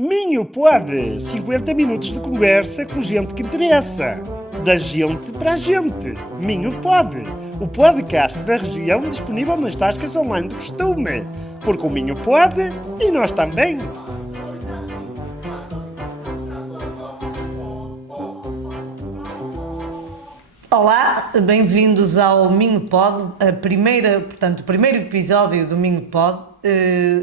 Minho pode, 50 minutos de conversa com gente que interessa. Da gente para a gente. Minho pode, o podcast da região disponível nas tascas online do costume. Porque o Minho pode e nós também. Olá, bem-vindos ao Minho Pod, o primeiro episódio do Minho Pod.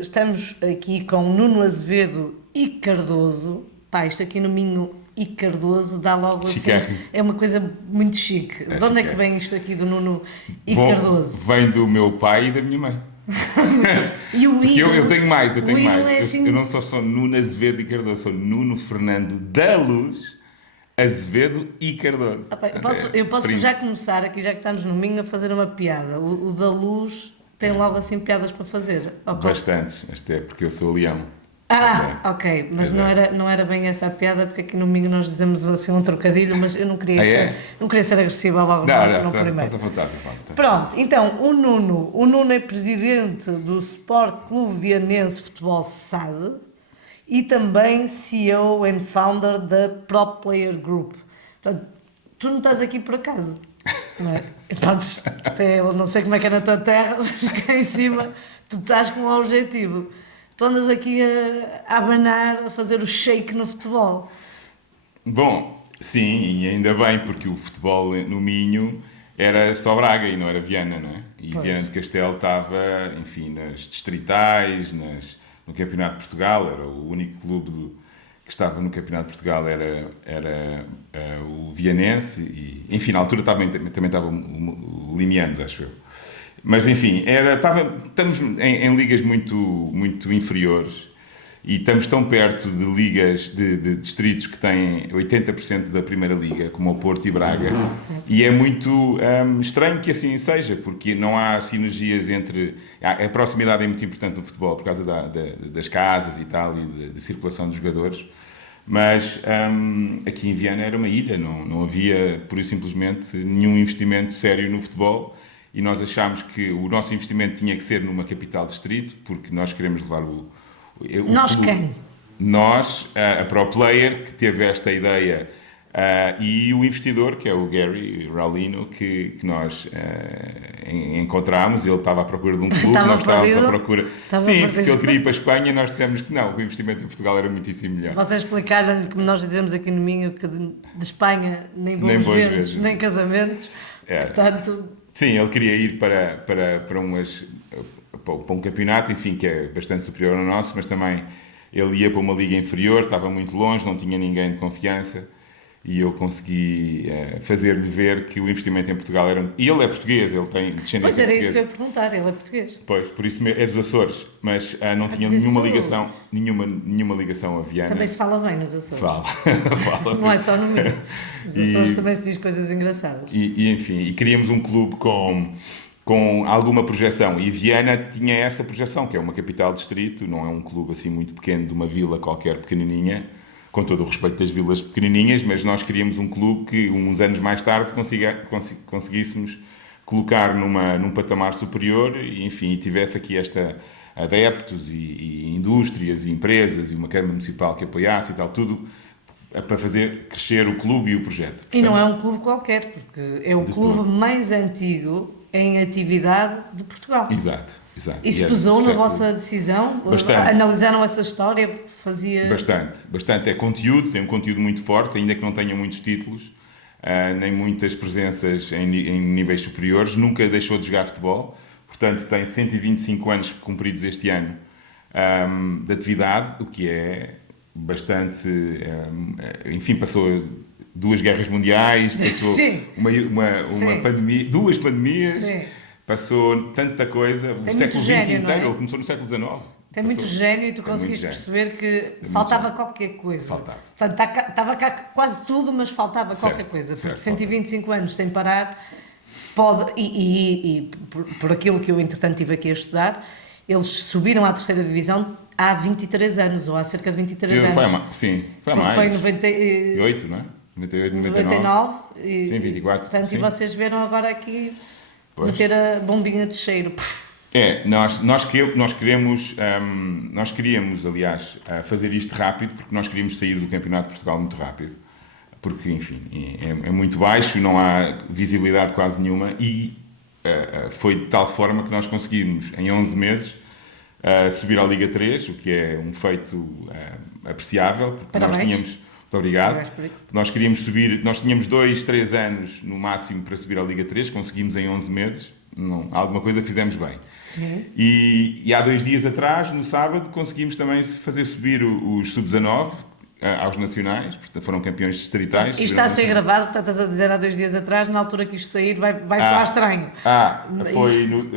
Estamos aqui com Nuno Azevedo e Cardoso. Pá, isto aqui no Minho e Cardoso dá logo assim, é uma coisa muito chique. De onde é que vem isto aqui do Nuno e Cardoso? Vem do meu pai e da minha mãe. E o Ino, eu tenho mais. É assim... Eu não sou só Nuno Azevedo e Cardoso, sou Nuno Fernando da Luz Azevedo e Cardoso. Eu posso já começar aqui, já que estamos no Minho, a fazer uma piada. O da Luz tem logo assim piadas para fazer. Bastantes, até porque eu sou leão. Ok, mas não era bem essa a piada, porque aqui no Minho nós dizemos assim um trocadilho, mas eu não queria ser agressiva logo no primeiro. Estás à vontade. Pronto, então o Nuno é presidente do Sport Clube Vianense Futebol SAD e também CEO and founder da Pro Player Group. Portanto, tu não estás aqui por acaso, não é? Eu não sei como é que é na tua terra, mas cá em cima tu estás com um objetivo. Tu andas aqui a abanar, a fazer o shake no futebol. Bom, sim, e ainda bem, porque o futebol no Minho era só Braga e não era Viana, não é? E Viana de Castelo estava, enfim, nas distritais, no Campeonato de Portugal, era o único clube que estava no Campeonato de Portugal, era o Vianense, e, enfim, na altura também estava o Limianos, acho eu. Mas, enfim, estamos em ligas muito inferiores e estamos tão perto de ligas, de distritos que têm 80% da Primeira Liga, como o Porto e Braga, e é muito estranho que assim seja, porque não há sinergias entre... A proximidade é muito importante no futebol, por causa das casas e tal, e da circulação dos jogadores, mas aqui em Viana era uma ilha, não havia, pura e simplesmente, nenhum investimento sério no futebol. E nós achámos que o nosso investimento tinha que ser numa capital distrito, porque nós queremos levar Nós quem? Nós, a Pro Player, que teve esta ideia, e o investidor, que é o Gary Raulino, que nós encontramos. Ele estava à procura de um clube, nós estávamos à procura... Sim, porque ele queria ir para a Espanha e nós dissemos que não, o investimento em Portugal era muitíssimo melhor. Vocês explicaram-lhe, como nós dizemos aqui no Minho, que de Espanha nem bons ventos, nem casamentos, portanto... Sim, ele queria ir para um campeonato, enfim, que é bastante superior ao nosso, mas também ele ia para uma liga inferior, estava muito longe, não tinha ninguém de confiança, e eu consegui fazer-lhe ver que o investimento em Portugal era... E ele é português, ele tem descendência portuguesa. Pois era isso que eu ia perguntar, ele é português. Pois, por isso é dos Açores, mas não tinha nenhuma ligação a Viana. Também se fala bem nos Açores. Fala. Não é só no Minho. Nos Açores também se diz coisas engraçadas. Enfim, queríamos um clube com alguma projeção, e Viana tinha essa projeção, que é uma capital distrito, não é um clube assim muito pequeno, de uma vila qualquer pequenininha, com todo o respeito das vilas pequenininhas, mas nós queríamos um clube que uns anos mais tarde conseguíssemos colocar num patamar superior, e enfim, e tivesse aqui adeptos e indústrias e empresas e uma Câmara Municipal que apoiasse e tal, tudo para fazer crescer o clube e o projeto. Portanto, e não é um clube qualquer, porque é o clube mais antigo em atividade de Portugal. Exato. Isso pesou na vossa decisão? Bastante. Analisaram essa história? Bastante. Tem um conteúdo muito forte, ainda que não tenha muitos títulos, nem muitas presenças em níveis superiores, nunca deixou de jogar futebol, portanto tem 125 anos cumpridos este ano de atividade, o que é bastante... enfim, passou 2 guerras mundiais, passou uma pandemia, 2 pandemias... Sim. Passou tanta coisa, o século XX inteiro, ele começou no século XIX. Tem muito gênio e tu conseguiste perceber que faltava qualquer coisa. Faltava. Portanto, estava cá quase tudo, mas faltava qualquer coisa. Porque 125 anos sem parar, pode... E por aquilo que eu, entretanto, estive aqui a estudar, eles subiram à terceira divisão há 23 anos, ou há cerca de 23 anos. Foi a mais. Foi em 98, não é? 98, 99. Sim, 24. Portanto, sim. E vocês viram agora aqui... meter a bombinha de cheiro. Nós queríamos, aliás, fazer isto rápido, porque nós queríamos sair do Campeonato de Portugal muito rápido, porque, enfim, é muito baixo, não há visibilidade quase nenhuma, e foi de tal forma que nós conseguimos, em 11 meses, subir à Liga 3, o que é um feito apreciável, porque Parabéns. nós tínhamos... Muito obrigado. Parabéns por isso. Nós queríamos subir, nós tínhamos 2, 3 anos no máximo para subir à Liga 3, conseguimos em 11 meses, alguma coisa fizemos bem. Sim. E há 2 dias atrás, no sábado, conseguimos também fazer subir os sub-19 aos nacionais, portanto foram campeões distritais. Isto está a ser gravado, portanto estás a dizer há 2 dias atrás, na altura que isto sair vai soar estranho.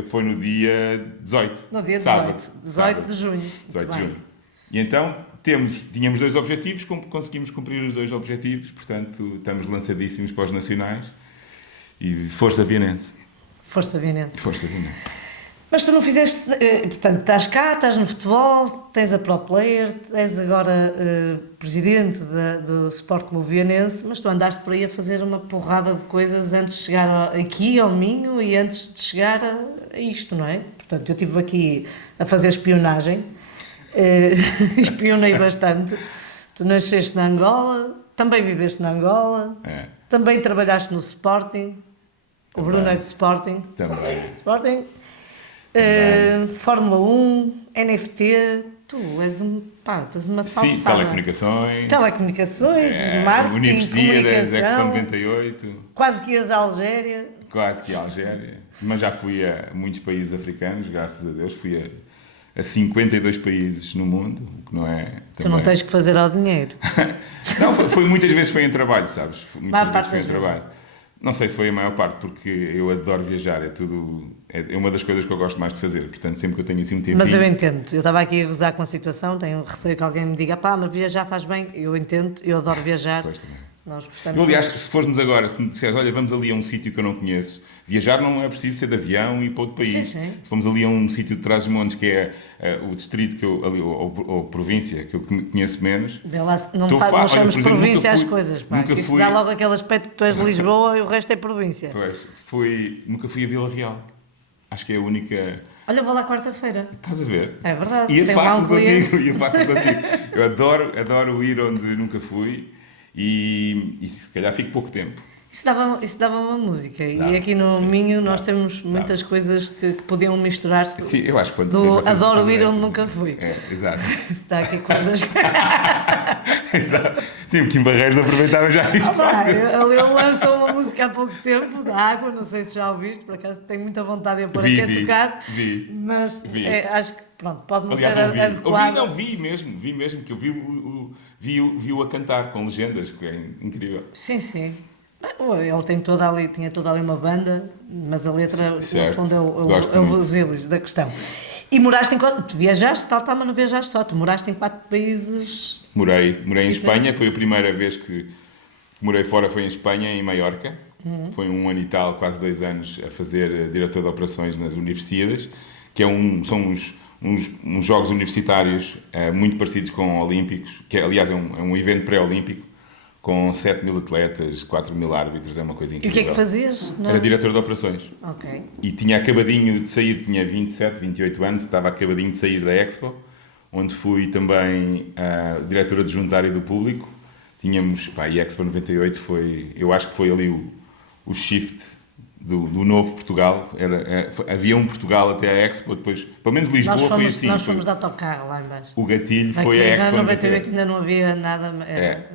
Foi no dia 18. No dia 18, sábado, 18 de junho. 18 de Muito junho. E então tínhamos 2 objetivos, conseguimos cumprir os 2 objetivos, portanto estamos lançadíssimos para os nacionais. E força Vianense. Força Vinense. Força Vianense. Mas tu não fizeste, portanto, estás cá, estás no futebol, tens a Pro Player, és agora presidente do Sport Clube Vianense, mas tu andaste por aí a fazer uma porrada de coisas antes de chegar aqui ao Minho e antes de chegar a isto, não é? Portanto, eu estive aqui a fazer espionagem, espionei bastante. Tu nasceste na Angola, também viveste na Angola, também trabalhaste no Sporting, o Bruno é de Sporting. Também. Sporting. Fórmula 1, NFT, tu és tens uma salsada. Sim, telecomunicações. Marketing, Universidades, Expo comunicação, 98. quase que ias à Algéria. Quase que a Algéria. Mas já fui a muitos países africanos, graças a Deus. Fui a 52 países no mundo, o que não é... Tu não tens que fazer ao dinheiro. Não, muitas vezes foi em trabalho, sabes? Muitas vezes foi em das trabalho. Não sei se foi a maior parte, porque eu adoro viajar, é uma das coisas que eu gosto mais de fazer, portanto sempre que eu tenho assim um tempinho... Mas eu entendo, eu estava aqui a gozar com a situação, tenho receio que alguém me diga, mas viajar faz bem, eu entendo, eu adoro viajar, Pois também. nós gostamos Eu, aliás, muito. se formos agora, se me disseres, olha, vamos ali a um sítio que eu não conheço, viajar não é preciso ser de avião e ir para outro país. Sim. Se formos ali a um sítio de Trás-os-Montes, que é o distrito que eu, ali, ou província, que eu conheço menos... Vê lá, não Olha, chamamos por exemplo, província às nunca fui- coisas, pá, nunca que isso fui- dá logo aquele aspecto que tu és de Lisboa e o resto é província. Pois, nunca fui a Vila Real. Acho que é a única... Olha, vou lá quarta-feira. Estás a ver? É verdade, E é tem lá fácil um cliente. contigo, e é fácil contigo. Eu adoro ir onde nunca fui e se calhar fico pouco tempo. Isso dava uma música. Dá, E aqui no sim, Minho nós dá, temos muitas coisas que podiam misturar-se. Sim, eu acho que quando Do já fiz adoro uma ir coisa onde dessas. nunca fui. É, exato. Está aqui coisas. Exato. Sim, o Kim Barreiros aproveitava já isto. Ele lançou uma música há pouco tempo, da Água, não sei se já ouviste, por acaso tenho muita vontade de eu pôr aqui a tocar. Mas Vi. acho que pronto, pode não Aliás, ser adequado. vi mesmo, que eu vi-o a cantar com legendas, que é incrível. Sim. Ele tinha toda ali uma banda, mas a letra, no Certo. fundo, Gosto é o muito. Vasilis da questão. E moraste em quatro. Tu viajaste, mas não viajaste só. Tu moraste em 4 países. Morei em Isso Espanha, mesmo. foi a primeira vez que morei fora, foi em Espanha, em Maiorca. Foi 1 ano e tal, quase 2 anos, a fazer diretor de operações nas universidades, que são uns jogos universitários muito parecidos com olímpicos, que aliás é um evento pré-olímpico, com 7.000 atletas, 4.000 árbitros, é uma coisa E o incrível. que é que fazias? Não? Era diretor de operações. Ok. E tinha acabadinho de sair, tinha 27, 28 anos, estava acabadinho de sair da Expo, onde fui também diretor adjuntário do público. Tínhamos, e a Expo 98 eu acho que foi ali o shift do novo Portugal. Havia um Portugal até a Expo, depois, pelo menos Lisboa foi assim. Nós fomos de autocarro lá embaixo. O gatilho Aqui, foi a Expo na 98. 98 ainda não havia nada.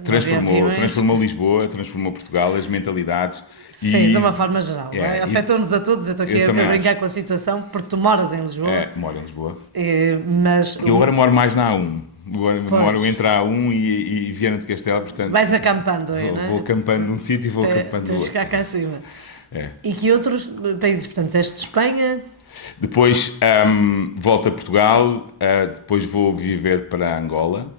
Transformou Lisboa, transformou Portugal, as mentalidades. Sim, de uma forma geral. Afetou-nos a todos. Eu estou aqui eu a também brincar com a situação, porque tu moras em Lisboa. Moro em Lisboa. Mas Eu agora moro mais na A1. Moro entre a A1 e Viana do Castelo, portanto... vais acampando aí, não é? Vou acampando num sítio e vou acampando do Tens de outro. chegar cá acima. É. E que outros países? Portanto, és de Espanha? Depois volto a Portugal, depois vou viver para Angola,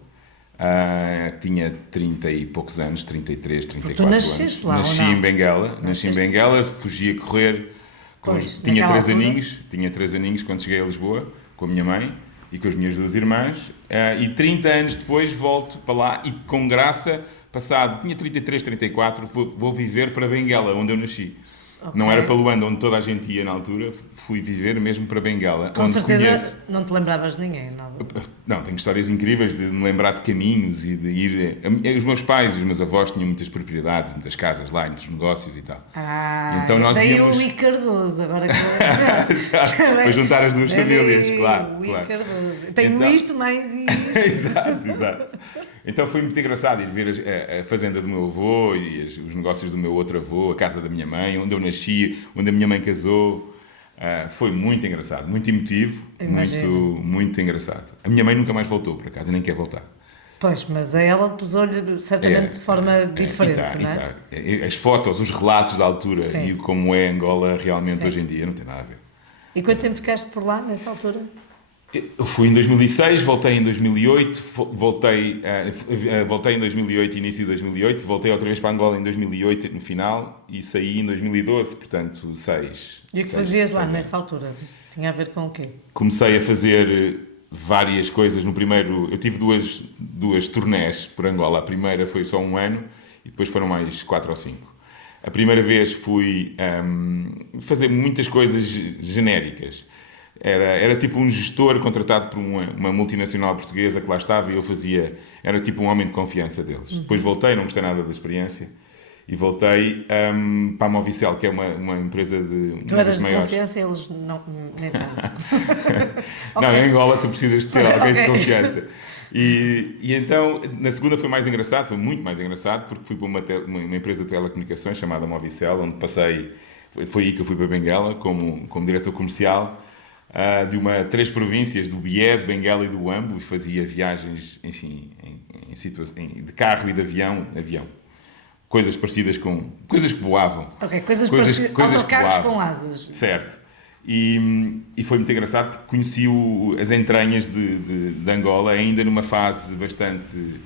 tinha 30 e poucos anos, 33, 34 anos. nasceste lá, Nasci ou não? em Bengala, fugi a correr, Pois, tinha naquela 3 altura. aninhos, quando cheguei a Lisboa, com a minha mãe e com as minhas 2 irmãs, e 30 anos depois volto para lá e com graça, tinha 33, 34, vou viver para Benguela, onde eu nasci. Não era para Luanda, onde toda a gente ia na altura, fui viver mesmo para Benguela, Com onde certeza conheço... não te lembravas de ninguém, não? Não, tenho histórias incríveis de me lembrar de caminhos e de ir... Os meus pais e os meus avós tinham muitas propriedades, muitas casas lá, muitos negócios e tal. Ah, Então nós daí íamos... o I Cardoso, agora que Exato, para juntar as duas famílias, claro. O I claro. Cardoso. Tenho Então- isto, mais isto. Exato. Então foi muito engraçado ir ver a fazenda do meu avô e os negócios do meu outro avô, a casa da minha mãe, onde eu nasci, onde a minha mãe casou. Foi muito engraçado, muito emotivo, muito engraçado. A minha mãe nunca mais voltou para casa, nem quer voltar. Pois, mas a ela pusou-lhe certamente de forma diferente, não é? As fotos, os relatos da altura Sim. e como é Angola realmente Sim. hoje em dia, não tem nada a ver. E quanto tempo ficaste por lá, nessa altura? Eu fui em 2006, voltei em 2008, voltei em 2008, início de 2008, voltei outra vez para Angola em 2008 no final e saí em 2012, portanto 6. E o que fazias lá nessa altura? Tinha a ver com o quê? Comecei a fazer várias coisas. No primeiro, eu tive duas turnés por Angola. A primeira foi só um ano e depois foram mais 4 ou 5. A primeira vez fui fazer muitas coisas genéricas. Era tipo um gestor contratado por uma multinacional portuguesa que lá estava e eu fazia... Era tipo um homem de confiança deles. Depois voltei, não gostei nada da experiência e voltei para a Movicel, que é uma empresa de... Tu eras de confiança e eles não, nem tanto. Não, em Angola tu precisas de ter alguém de confiança. E então, na segunda foi mais engraçado, foi muito mais engraçado, porque fui para uma empresa de telecomunicações chamada Movicel, onde passei... Foi aí que eu fui para Benguela como diretor comercial de 3 províncias, do Bié, de Benguela e do Huambo, e fazia viagens de carro e de avião. Coisas parecidas com... Coisas que voavam. Ok, coisas parecidas, autocarros com asas. Certo. E foi muito engraçado porque conheci as entranhas de Angola ainda numa fase bastante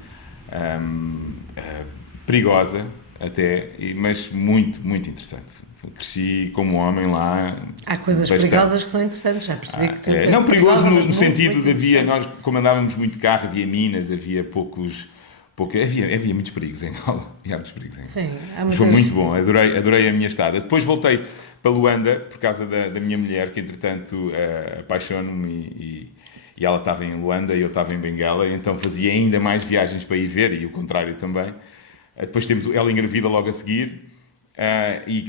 perigosa até, mas muito, muito interessante. Cresci como homem lá. Há coisas bastante perigosas que são interessantes, já percebi que tu não perigoso no muito, sentido muito de havia, nós como andávamos muito de carro, havia minas, havia havia muitos perigos em Angola. Havia muitos perigos em Angola. Sim, mas foi muito bom, adorei a minha estada. Depois voltei para Luanda por causa da minha mulher, que entretanto apaixonou-me e ela estava em Luanda e eu estava em Benguela, e então fazia ainda mais viagens para ir ver, e o contrário também. Depois ela engravida logo a seguir, e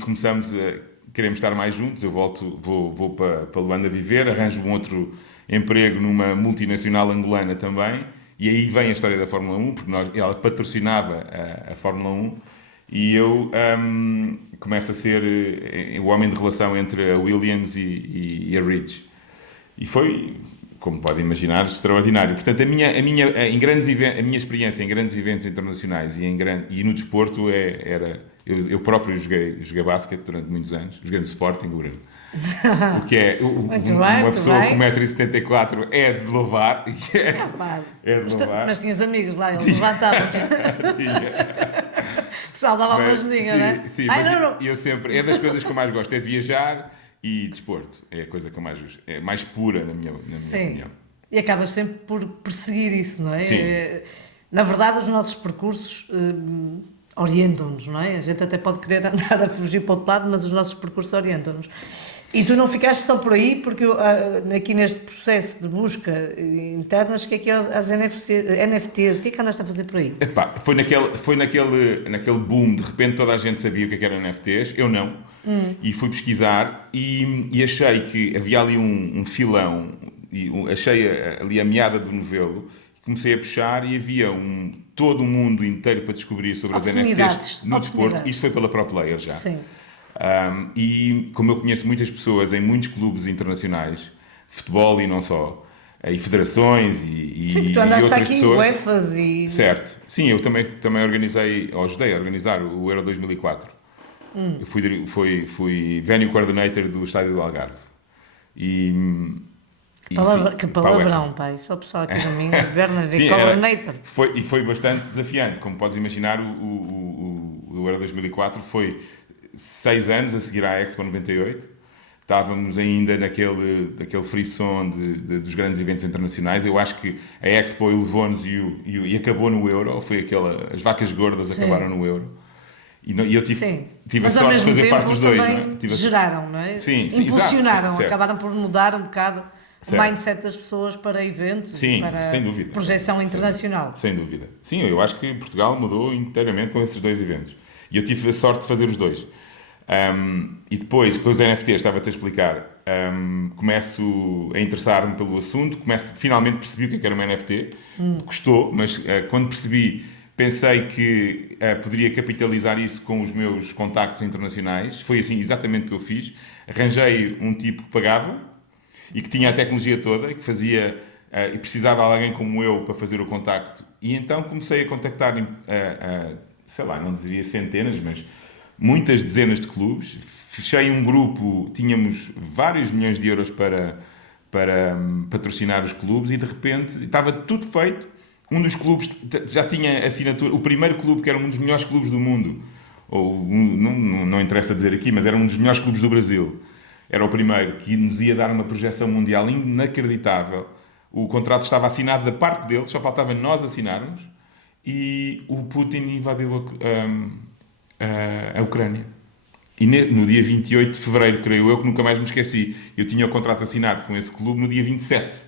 queremos estar mais juntos. Eu vou para Luanda viver, arranjo um outro emprego numa multinacional angolana também, e aí vem a história da Fórmula 1, porque ela patrocinava a Fórmula 1, e eu começo a ser o homem de relação entre a Williams e a Ridge. E foi, como podem imaginar, extraordinário. Portanto, a minha experiência em grandes eventos internacionais e no desporto era... Eu próprio joguei basquete durante muitos anos, joguei no Sporting, o que é uma pessoa com 1,74 m é de louvar. É de louvar. Mas tinhas amigos lá, eles levantavam-te. O pessoal dava uma ajudinha, não é? Sim, mas eu sempre... É das coisas que eu mais gosto, é de viajar e desporto. É a coisa que eu mais gosto. É mais pura, na minha opinião. E acabas sempre por perseguir isso, não é? Sim. Na verdade, os nossos percursos... orientam-nos, não é? A gente até pode querer andar a fugir para o outro lado, mas os nossos percursos orientam-nos. E tu não ficaste só por aí, porque aqui neste processo de busca interna, cheguei aqui às NFTs. O que é que andaste a fazer por aí? Epá, foi naquele boom, de repente toda a gente sabia o que era NFTs, eu não. E fui pesquisar e achei que havia ali um filão, achei ali a meada do novelo, comecei a puxar e havia todo um mundo inteiro para descobrir sobre as NFTs no desporto. Isto foi pela Pro Player já. Sim. E como eu conheço muitas pessoas em muitos clubes internacionais, de futebol e não só, e federações e tu andaste outras aqui, pessoas... UEFAs e... Certo. Sim, eu também ajudei a organizar o Euro 2004. Eu fui venue coordinator do estádio do Algarve. Que palavrão, pá, isso é o pessoal aqui no Minho, Bernard Coordinator. Foi bastante desafiante, como podes imaginar, o Euro 2004 foi 6 anos a seguir à Expo 98, estávamos ainda naquele frisson dos grandes eventos internacionais. Eu acho que a Expo elevou-nos e acabou no Euro, as vacas gordas acabaram no Euro. E eu tive a Mas ao sorte de mesmo fazer tempo parte dos dois. também Não é? geraram, não é? Sim, sim, Impulsionaram, exato, certo. acabaram por mudar um bocado Certo. o mindset das pessoas para eventos, Sim, para sem dúvida. projeção internacional. Sem dúvida. Sim, eu acho que Portugal mudou inteiramente com esses dois eventos. E eu tive a sorte de fazer os dois. E depois, com os NFTs, estava-te a explicar, começo a interessar-me pelo assunto, finalmente percebi o que era uma NFT. Custou, mas quando percebi, pensei que poderia capitalizar isso com os meus contactos internacionais. Foi assim exatamente o que eu fiz. Arranjei um tipo que pagava e que tinha a tecnologia toda e que fazia e precisava de alguém como eu para fazer o contacto. E então comecei a contactar, sei lá, não diria centenas, mas muitas dezenas de clubes. Fechei um grupo, tínhamos vários milhões de euros para patrocinar os clubes e de repente estava tudo feito. Um dos clubes já tinha assinatura, o primeiro clube que era um dos melhores clubes do mundo, não interessa dizer aqui, mas era um dos melhores clubes do Brasil. Era o primeiro que nos ia dar uma projeção mundial inacreditável. O contrato estava assinado da parte deles, só faltava nós assinarmos e o Putin invadiu a Ucrânia. E no dia 28 de fevereiro, creio eu, que nunca mais me esqueci, eu tinha o contrato assinado com esse clube no dia 27.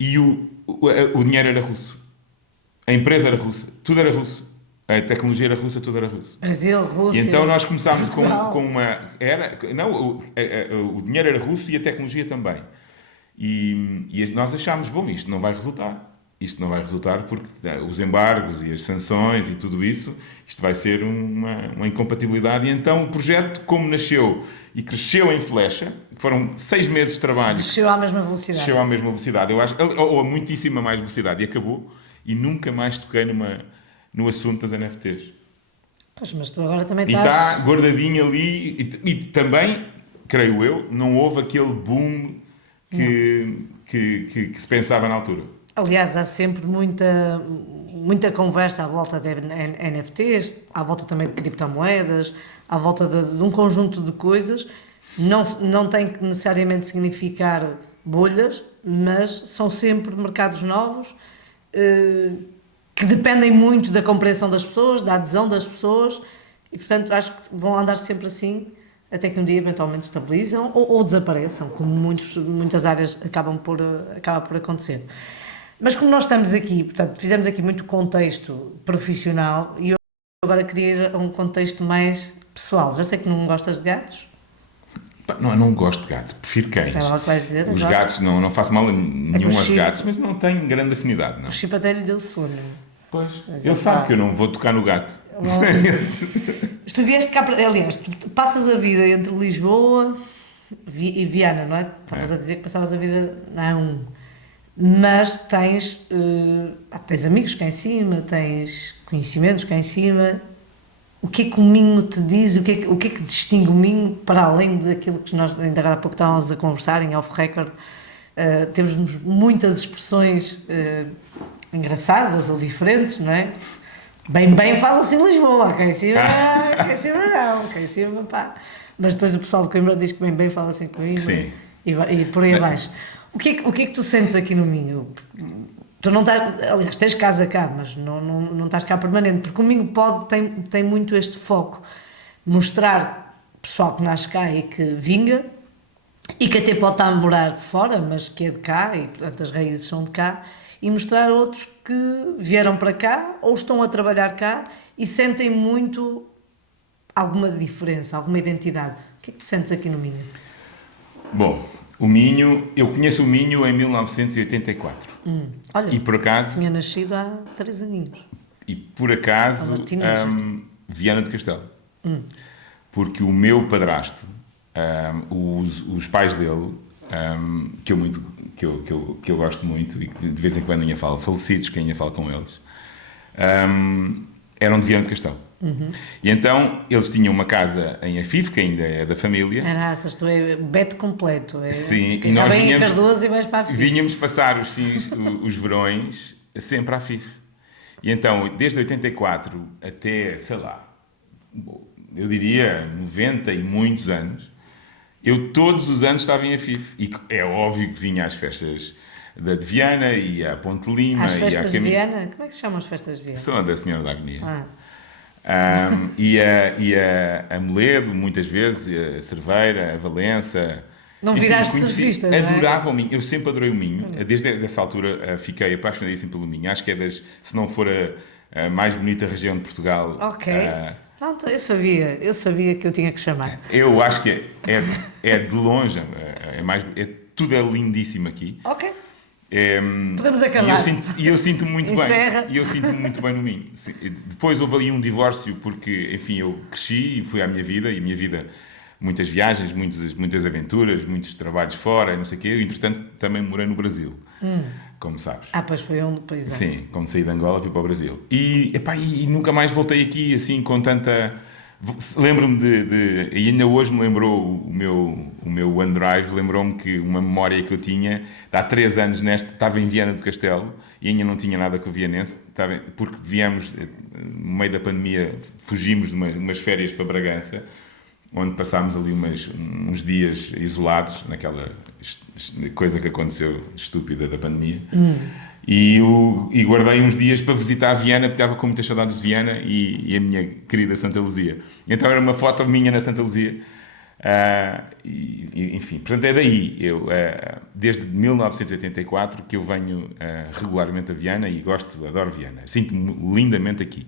E o dinheiro era russo. A empresa era russa. Tudo era russo. A tecnologia era russa, tudo era russo. Brasil, Rússia. E então nós começámos com Portugal. uma. O dinheiro era russo e a tecnologia também. E nós achámos, bom, isto não vai resultar. Isto não vai resultar porque os embargos e as sanções e tudo isso, isto vai ser uma incompatibilidade. E então o projeto, como nasceu e cresceu em flecha, foram 6 meses de trabalho. Desceu à mesma velocidade. Desceu à mesma velocidade, eu acho, ou a muitíssima mais velocidade, e acabou. E nunca mais toquei no assunto das NFTs. Pois, mas tu agora também E estás... está guardadinho ali. E também, creio eu, não houve aquele boom que se pensava na altura. Aliás, há sempre muita conversa à volta de NFTs, à volta também de criptomoedas, à volta de um conjunto de coisas. Não tem que necessariamente significar bolhas, mas são sempre mercados novos que dependem muito da compreensão das pessoas, da adesão das pessoas e, portanto, acho que vão andar sempre assim até que um dia eventualmente estabilizam ou desapareçam, como muitas áreas acaba por acontecer. Mas como nós estamos aqui, portanto, fizemos aqui muito contexto profissional e eu agora queria ir a um contexto mais pessoal. Já sei que não gostas de gatos. Não, eu não gosto de gatos, prefiro cães. É lá o que vais dizer. Os agora. gatos, não faço mal nenhum aos Chico- gatos, mas não tenho grande afinidade. Não. O Chip até lhe deu sono. Pois, Mas ele é sabe pá. que eu não vou tocar no gato. Mas tu vieste cá, aliás, tu passas a vida entre Lisboa e Viana, não é? Estavas a dizer que passavas a vida não. Mas tens amigos cá em cima, tens conhecimentos cá em cima. O que é que o Minho te diz? O que é que distingue o Minho para além daquilo que nós ainda agora há pouco estávamos a conversar em off-record? Temos muitas expressões engraçadas ou diferentes, não é? Bem fala-se em Lisboa, cá em cima não, cá em cima pá. Mas depois o pessoal de Coimbra diz que bem fala-se em Coimbra. Sim. E por aí abaixo. O que é que tu sentes aqui no Minho? Tu não estás, aliás, tens casa cá, mas não estás cá permanente, porque o Minho tem muito este foco, mostrar pessoal que nasce cá e que vinga, e que até pode estar a morar fora, mas que é de cá, e portanto as raízes são de cá, e mostrar outros que vieram para cá, ou estão a trabalhar cá, e sentem muito alguma diferença, alguma identidade. O que é que tu sentes aqui no Minho? Bom, o Minho, eu conheço o Minho em 1984. Olha, E por acaso, tinha nascido há 3 aninhos. e por acaso, Viana do Castelo. Porque o meu padrasto, os pais dele, que eu gosto muito e que de vez em quando ainda falo, falecidos que ainda falo com eles, eram de Viana do Castelo. E então eles tinham uma casa em Afif, que ainda é da família. Araças, tu é Beto completo. Sim, e nós vinhamos a Cardoso e vais para a FIF. Vinhamos passar os verões sempre à FIF. E então, desde 84 até, sei lá, eu diria 90 e muitos anos, eu todos os anos estava em Afif. E é óbvio que vinha às festas de Viana e à Ponte Lima. Às e festas à de Viana? Como é que se chamam as festas de Viana? São da Senhora da Agonia. A Moledo, muitas vezes, a Cerveira, a Valença. Não Enfim, viraste surfista, não é? Adorava o Minho. Eu sempre adorei o Minho. Desde essa altura fiquei apaixonadíssimo pelo Minho. Acho que é se não for a mais bonita região de Portugal. Ok. Pronto, eu sabia que eu tinha que chamar. Eu acho que é de longe, tudo é lindíssimo aqui. Ok. Podemos acabar. E eu sinto muito Encerra. bem. E eu sinto muito bem no Minho. Depois houve ali um divórcio porque, enfim, eu cresci e fui à minha vida, e a minha vida, muitas viagens, muitas aventuras, muitos trabalhos fora, não sei o quê. Eu, entretanto, também morei no Brasil, como sabes. Pois foi um país. Sim, quando saí de Angola fui para o Brasil. E nunca mais voltei aqui assim com tanta... Lembro-me e ainda hoje me lembrou o meu OneDrive, lembrou-me que uma memória que eu tinha, há 3 anos estava em Viana do Castelo e ainda não tinha nada com o Vianense, porque viemos, no meio da pandemia, fugimos de umas férias para Bragança, onde passámos ali uns dias isolados, naquela coisa que aconteceu estúpida da pandemia. E guardei uns dias para visitar a Viana, porque estava com muitas saudades de Viana e a minha querida Santa Luzia. Então era uma foto minha na Santa Luzia. Enfim, portanto é daí. Desde 1984 que eu venho regularmente a Viana e adoro Viana. Sinto-me lindamente aqui.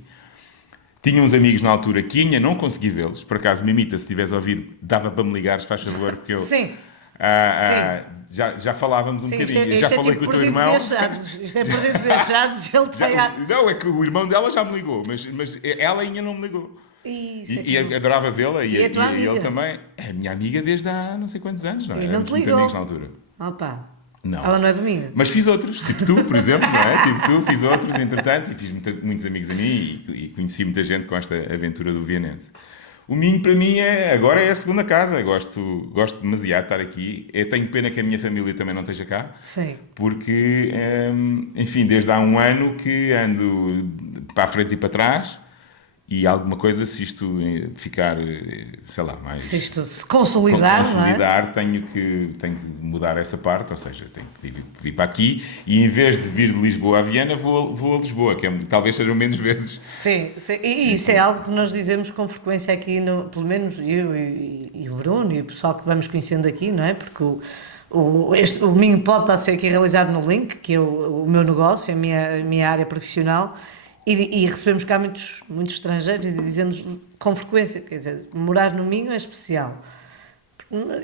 Tinha uns amigos na altura que ainda não consegui vê-los. Por acaso, Mimita, se estiveres a ouvir, dava para me ligares, faz favor, porque eu... Sim. Já falávamos bocadinho. Já falei com o teu irmão. Isto é perdidos e achados. Ele está Não, é que o irmão dela já me ligou, mas ela ainda não me ligou. E adorava vê-la e ele também. É minha amiga desde há não sei quantos anos, não é? E não te ligou. Amigos na altura. Opa. Não. Ela não é domingo. Mas fiz outros, tipo tu, por exemplo, não é? Tipo tu, fiz outros, entretanto, e fiz muitos amigos a mim e conheci muita gente com esta aventura do Vianense. O Minho, para mim, agora é a segunda casa. Gosto demasiado de estar aqui. Eu tenho pena que a minha família também não esteja cá. Sim. Porque, enfim, desde há um ano que ando para a frente e para trás. E alguma coisa, se isto ficar, sei lá, mais... Se isto se consolidar, não é? Tenho que mudar essa parte. Ou seja, tenho que vir para aqui. E em vez de vir de Lisboa a Viana, vou a Lisboa, que talvez sejam menos vezes. Sim. E isso é algo que nós dizemos com frequência aqui, pelo menos eu e o Bruno e o pessoal que vamos conhecendo aqui, não é? Porque o Minho pode estar a ser aqui realizado no Link, que é o meu negócio, a minha área profissional. E recebemos cá muitos estrangeiros e dizemos com frequência, quer dizer, morar no Minho é especial.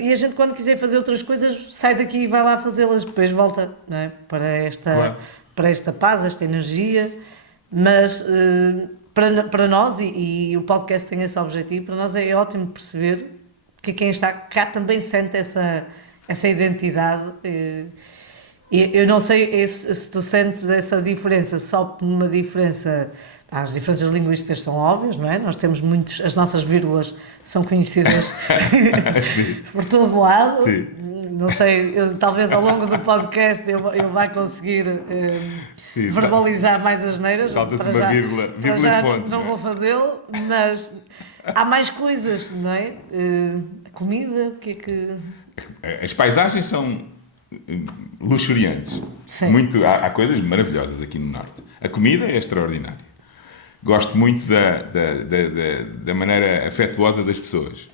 E a gente, quando quiser fazer outras coisas, sai daqui e vai lá fazê-las, depois volta, não é? Para esta paz, esta energia. Mas para nós, e o podcast tem esse objetivo, para nós é ótimo perceber que quem está cá também sente essa identidade. Eu não sei se tu sentes essa diferença só por uma diferença. As diferenças linguísticas são óbvias, não é? Nós temos as nossas vírgulas são conhecidas por todo lado. Sim. Não sei, talvez ao longo do podcast eu vá conseguir verbalizar mais as neiras. Falta-te uma vírgula e ponto. Não vou fazê-lo, mas há mais coisas, não é? A comida, o que é que... As paisagens são luxuriantes. Sim. Há coisas maravilhosas aqui no Norte. A comida é extraordinária. Gosto muito da maneira afetuosa das pessoas.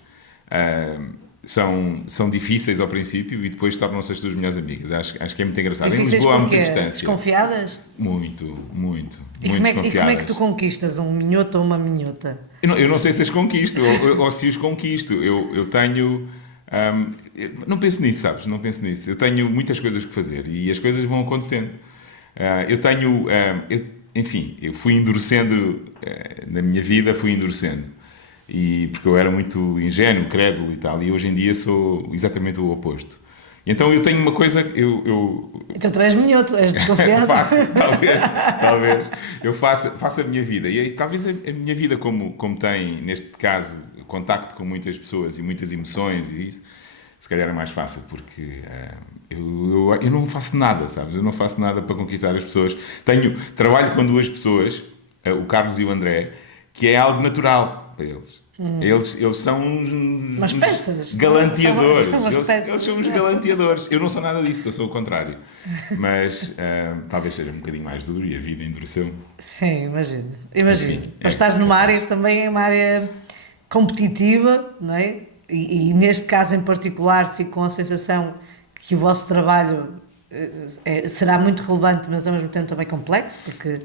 São difíceis ao princípio e depois tornam-se as tuas melhores amigas. Acho que é muito engraçado. Difíceis em Lisboa há muita porque distância. Desconfiadas? Muito E como é que tu conquistas um minhoto ou uma minhota? Eu não sei se as conquisto ou se os conquisto. Eu tenho... não penso nisso, sabes? Não penso nisso. Eu tenho muitas coisas que fazer e as coisas vão acontecendo. Enfim, eu fui endurecendo na minha vida, porque eu era muito ingênuo, crédulo e tal, e hoje em dia sou exatamente o oposto. Então eu tenho uma coisa, Então tu és minhoto, és desconfiado. talvez eu faço a minha vida, e aí, talvez a minha vida como tem, neste caso, contacto com muitas pessoas e muitas emoções e isso, se calhar é mais fácil, porque eu não faço nada, sabes? Eu não faço nada para conquistar as pessoas. Trabalho com 2 pessoas, o Carlos e o André, que é algo natural para eles. Eles são Umas peças. galanteadores. São umas Eles peças. são uns galanteadores. Eu não sou nada disso, eu sou o contrário. Mas talvez seja um bocadinho mais duro e a vida endureceu. Sim, imagino. Enfim, Mas estás numa área também, é uma área competitiva, não é? E neste caso em particular fico com a sensação que o vosso trabalho será muito relevante, mas ao mesmo tempo também complexo, porque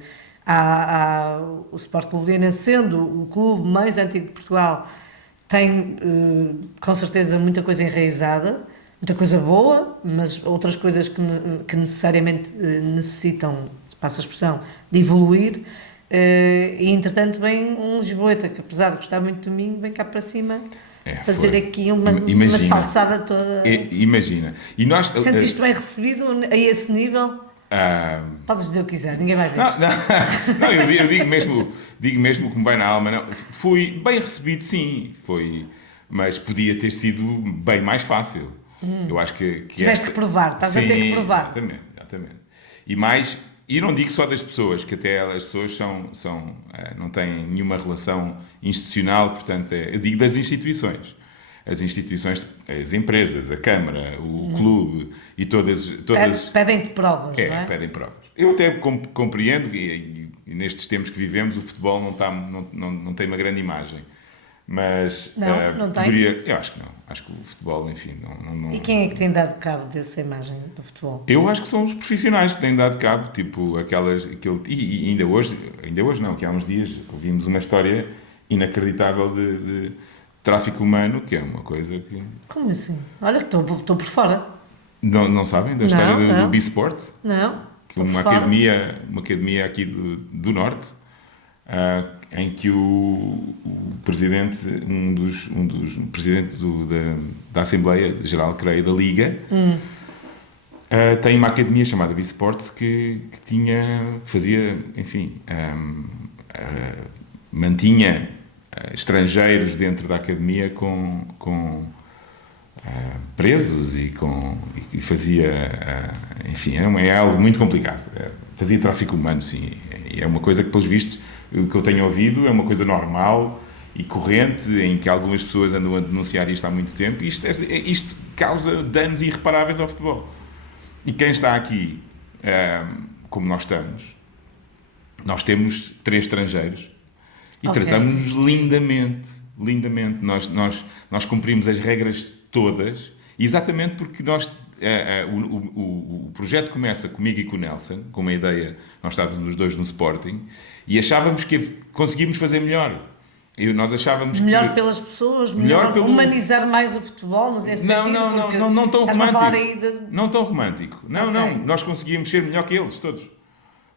o Sport Clube Vianense, sendo o clube mais antigo de Portugal, tem com certeza muita coisa enraizada, muita coisa boa, mas outras coisas que necessariamente necessitam, se passa a expressão, de evoluir. E entretanto vem um Lisboeta que, apesar de gostar muito de mim, vem cá para cima fazer aqui uma salsada toda. Imagina. E nós, Sentiste bem recebido a esse nível? Podes dizer o que quiser, ninguém vai ver. Não, eu digo mesmo que me vai na alma. Não. Fui bem recebido, sim, mas podia ter sido bem mais fácil. Eu acho que tiveste que provar, estás a ter que provar. Exatamente. E não digo só das pessoas, que até as pessoas não têm nenhuma relação institucional, portanto, eu digo das instituições. As instituições, as empresas, a Câmara, o clube e todas... Pedem-te provas, não é? Pedem provas. Eu até compreendo, e nestes tempos que vivemos, o futebol não tem uma grande imagem. Mas não tem? eu acho que não. Acho que o futebol, enfim, não... E quem é que tem dado cabo dessa imagem do futebol? Eu acho que são os profissionais que têm dado cabo, tipo e ainda hoje não, que há uns dias ouvimos uma história inacreditável de tráfico humano, que é uma coisa que... Como assim? Olha que estou por fora. Não sabem da história do B-Sports? Não. Que uma academia aqui do Norte, em que o presidente, o presidente da Assembleia Geral, creio, da Liga, tem uma academia chamada B-Sports que fazia, enfim, mantinha estrangeiros dentro da academia com presos e fazia, enfim, é algo muito complicado. Fazia tráfico humano, sim. É uma coisa que, pelos vistos, o que eu tenho ouvido é uma coisa normal e corrente, em que algumas pessoas andam a denunciar isto há muito tempo, e isto causa danos irreparáveis ao futebol. E quem está aqui, como nós estamos, nós temos 3 estrangeiros e tratamos-nos lindamente. Nós cumprimos as regras todas, exatamente porque o projeto começa comigo e com o Nelson, com uma ideia, nós estávamos os dois no Sporting, e achávamos que conseguíamos fazer melhor. Nós achávamos melhor pelas pessoas, humanizar mais o futebol, não tão romântico. Não tão romântico. Não, nós conseguíamos ser melhor que eles, todos.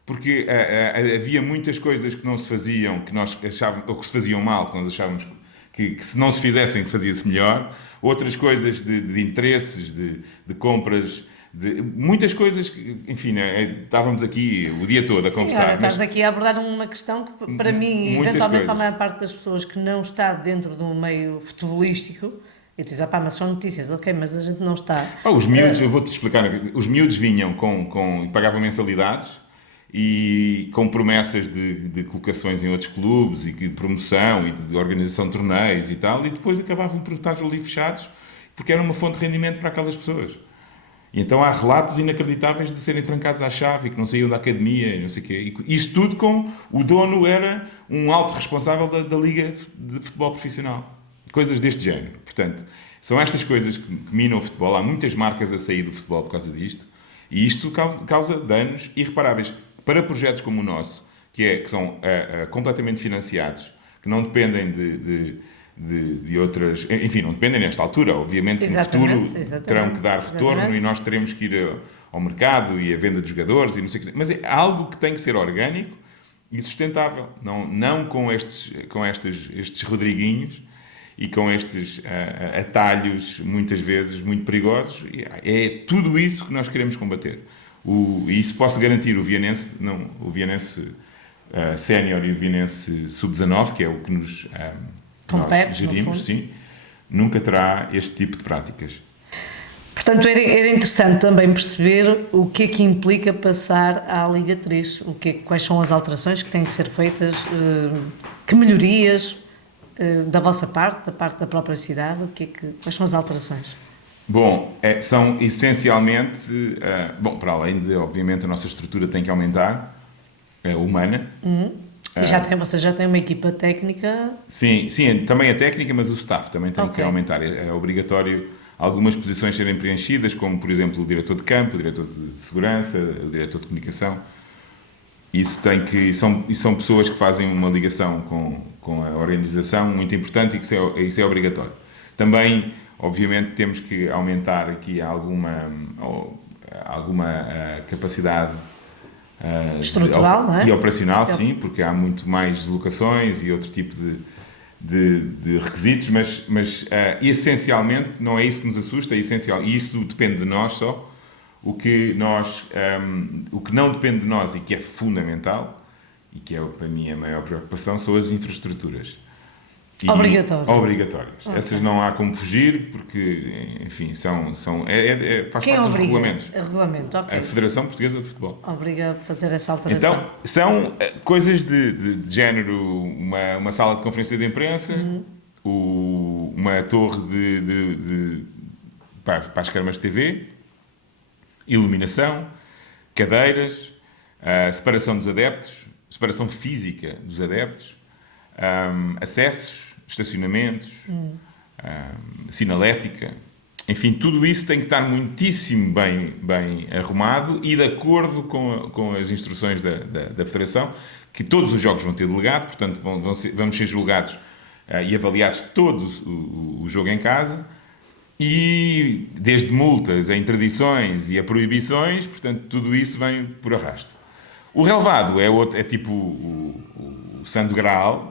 Porque havia muitas coisas que não se faziam, que nós achávamos, ou que se faziam mal, que nós achávamos que se não se fizessem, fazia-se melhor. Outras coisas de interesses, de compras, de muitas coisas que, enfim, estávamos aqui o dia todo a conversar. Estás aqui a abordar uma questão que, para mim, e eventualmente para a maior parte das pessoas que não está dentro de um meio futebolístico, e tu dizes, mas são notícias, ok, mas a gente não está. Os miúdos, eu vou-te explicar, os miúdos vinham pagavam mensalidades e com promessas de colocações em outros clubes e de promoção e de organização de torneios e tal, e depois acabavam por estar ali fechados porque era uma fonte de rendimento para aquelas pessoas. E então há relatos inacreditáveis de serem trancados à chave e que não saíam da academia e não sei o quê. E isto tudo com o dono era um alto responsável da Liga de Futebol Profissional. Coisas deste género. Portanto, são estas coisas que minam o futebol. Há muitas marcas a sair do futebol por causa disto. E isto causa danos irreparáveis para projetos como o nosso, que são completamente financiados, que não dependem de outras... Enfim, não dependem nesta altura. Obviamente que no futuro terão que dar retorno e nós teremos que ir ao mercado e à venda de jogadores e não sei o que. Mas é algo que tem que ser orgânico e sustentável. Não com estes Rodriguinhos e com estes atalhos, muitas vezes, muito perigosos. É tudo isso que nós queremos combater. E isso posso garantir, o Vianense Sénior e o Vianense Sub-19, que é o que nós gerimos, sim, nunca terá este tipo de práticas. Portanto, era interessante também perceber o que é que implica passar à Liga 3, quais são as alterações que têm que ser feitas, que melhorias da vossa parte, da parte da própria cidade? Quais são as alterações? Bom, são essencialmente, bom, para além de, obviamente, a nossa estrutura tem que aumentar, humana. E vocês já têm uma equipa técnica? Sim, também a técnica, mas o staff também tem que Ok. aumentar. É obrigatório algumas posições serem preenchidas, como, por exemplo, o diretor de campo, o diretor de segurança, o diretor de comunicação. Isso tem que, e são pessoas que fazem uma ligação com a organização muito importante e que isso é obrigatório. Também, obviamente, temos que aumentar aqui alguma capacidade Estrutural, não é? e operacional, sim, porque há muito mais deslocações e outro tipo de requisitos, mas essencialmente não é isso que nos assusta, é essencial, e isso depende de nós só. O que não depende de nós e que é fundamental, e que é para mim a maior preocupação, são as infraestruturas. Obrigatórias. Ok. Essas não há como fugir, porque, enfim, faz Quem parte dos obriga? regulamentos. A regulamento, ok. A Federação Portuguesa de Futebol. Obriga a fazer essa alteração. Então, são coisas de género, uma sala de conferência de imprensa, uma torre para as câmaras de TV, iluminação, cadeiras, separação dos adeptos, separação física dos adeptos, acessos, estacionamentos, sinalética. Enfim, tudo isso tem que estar muitíssimo bem arrumado e de acordo com as instruções da Federação, que todos os jogos vão ter delegado, portanto vamos ser julgados e avaliados todo o jogo em casa, e desde multas a interdições e a proibições, portanto tudo isso vem por arrasto. O relevado é tipo o Santo Graal,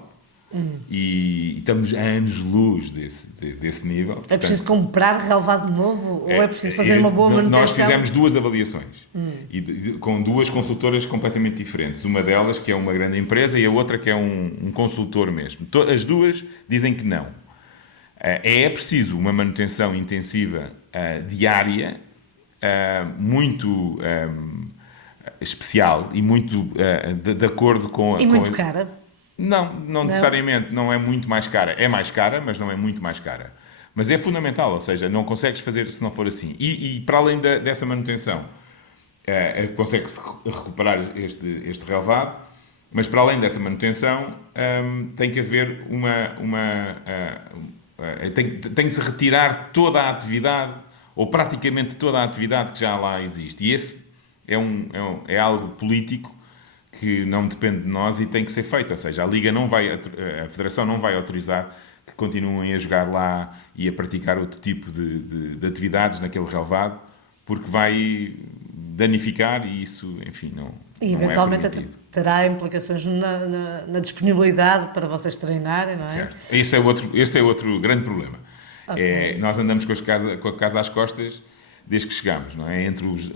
e estamos a anos-luz desse nível. É preciso comprar relevado novo ou é preciso fazer uma boa manutenção? Nós fizemos 2 avaliações com 2 consultoras completamente diferentes. Uma delas que é uma grande empresa e a outra que é um consultor mesmo. As duas dizem que não. É preciso uma manutenção intensiva diária, muito especial e muito de acordo com... E muito cara? Não necessariamente, não é muito mais cara. É mais cara, mas não é muito mais cara. Mas é fundamental, ou seja, não consegues fazer se não for assim. E para além dessa manutenção, consegue-se recuperar este relevado, mas para além dessa manutenção, tem que haver tem que se retirar toda a atividade, ou praticamente toda a atividade que já lá existe. E esse é algo político que não depende de nós e tem que ser feito. Ou seja, a Federação não vai autorizar que continuem a jogar lá e a praticar outro tipo de atividades naquele relevado, porque vai danificar e isso, enfim, não eventualmente é permitido. terá implicações na disponibilidade para vocês treinarem, não é? Certo. Esse é outro grande problema. Ok. Nós andamos com a casa às costas desde que chegámos, não é? Entre os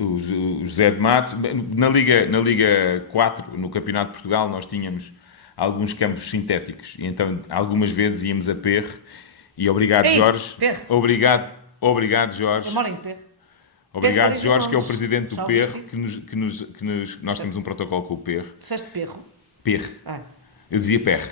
José de Matos, na Liga 4, no Campeonato de Portugal, nós tínhamos alguns campos sintéticos, e então algumas vezes íamos a Perre, e obrigado, Ei, Jorge. Perre. Obrigado, Jorge. Eu moro em Perre. Obrigado, Perre, Jorge, que é o longe. presidente do Já Perre, ouviste nós temos um protocolo com o Perre. Disseste Perro. Perre. Ah. Eu dizia Perre.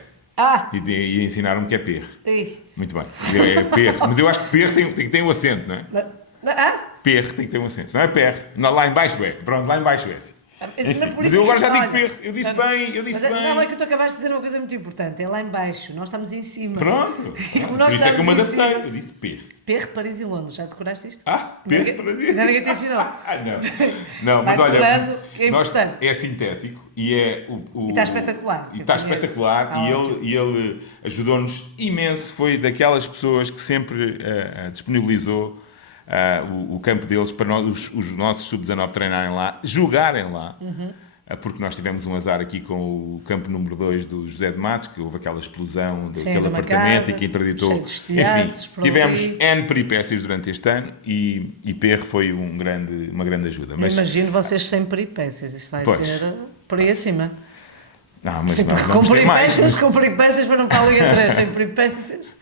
E ensinaram-me que é Perre. Ei. Muito bem. É Perre. Mas eu acho que Perre tem um acento, não é? Perre tem que ter um acento. Se não é Perre, lá em baixo é. Pronto, lá em baixo é assim. Enfim, mas eu agora já digo Perre. Eu disse bem. Não, é que tu acabaste de dizer uma coisa muito importante. É lá em baixo, nós estamos em cima. Pronto. Por Por isso é que eu me adaptei. Eu disse Perre. Perre, Paris e Londres. Já decoraste isto? Perre para dizer. Ainda ninguém te ensinou. Não, mas Vai olha, decorando, que é importante. é sintético e é E está espetacular. E está espetacular e ele ajudou-nos imenso. Foi daquelas pessoas que sempre disponibilizou o campo deles para os nossos sub-19 treinarem lá, jogarem lá, porque nós tivemos um azar aqui com o campo número 2 do José de Matos, que houve aquela explosão daquele numa apartamento casa, e que interditou. cheio de estilhaços Enfim, por tivemos ali. N peripécias durante este ano e Perre foi uma grande ajuda. Mas, Imagino vocês sem peripécias. Isso vai Pois. ser por aí acima. não, mas Sim, nós porque vamos ter mais. com peripécias foram para a Liga 3. Sem peripécias.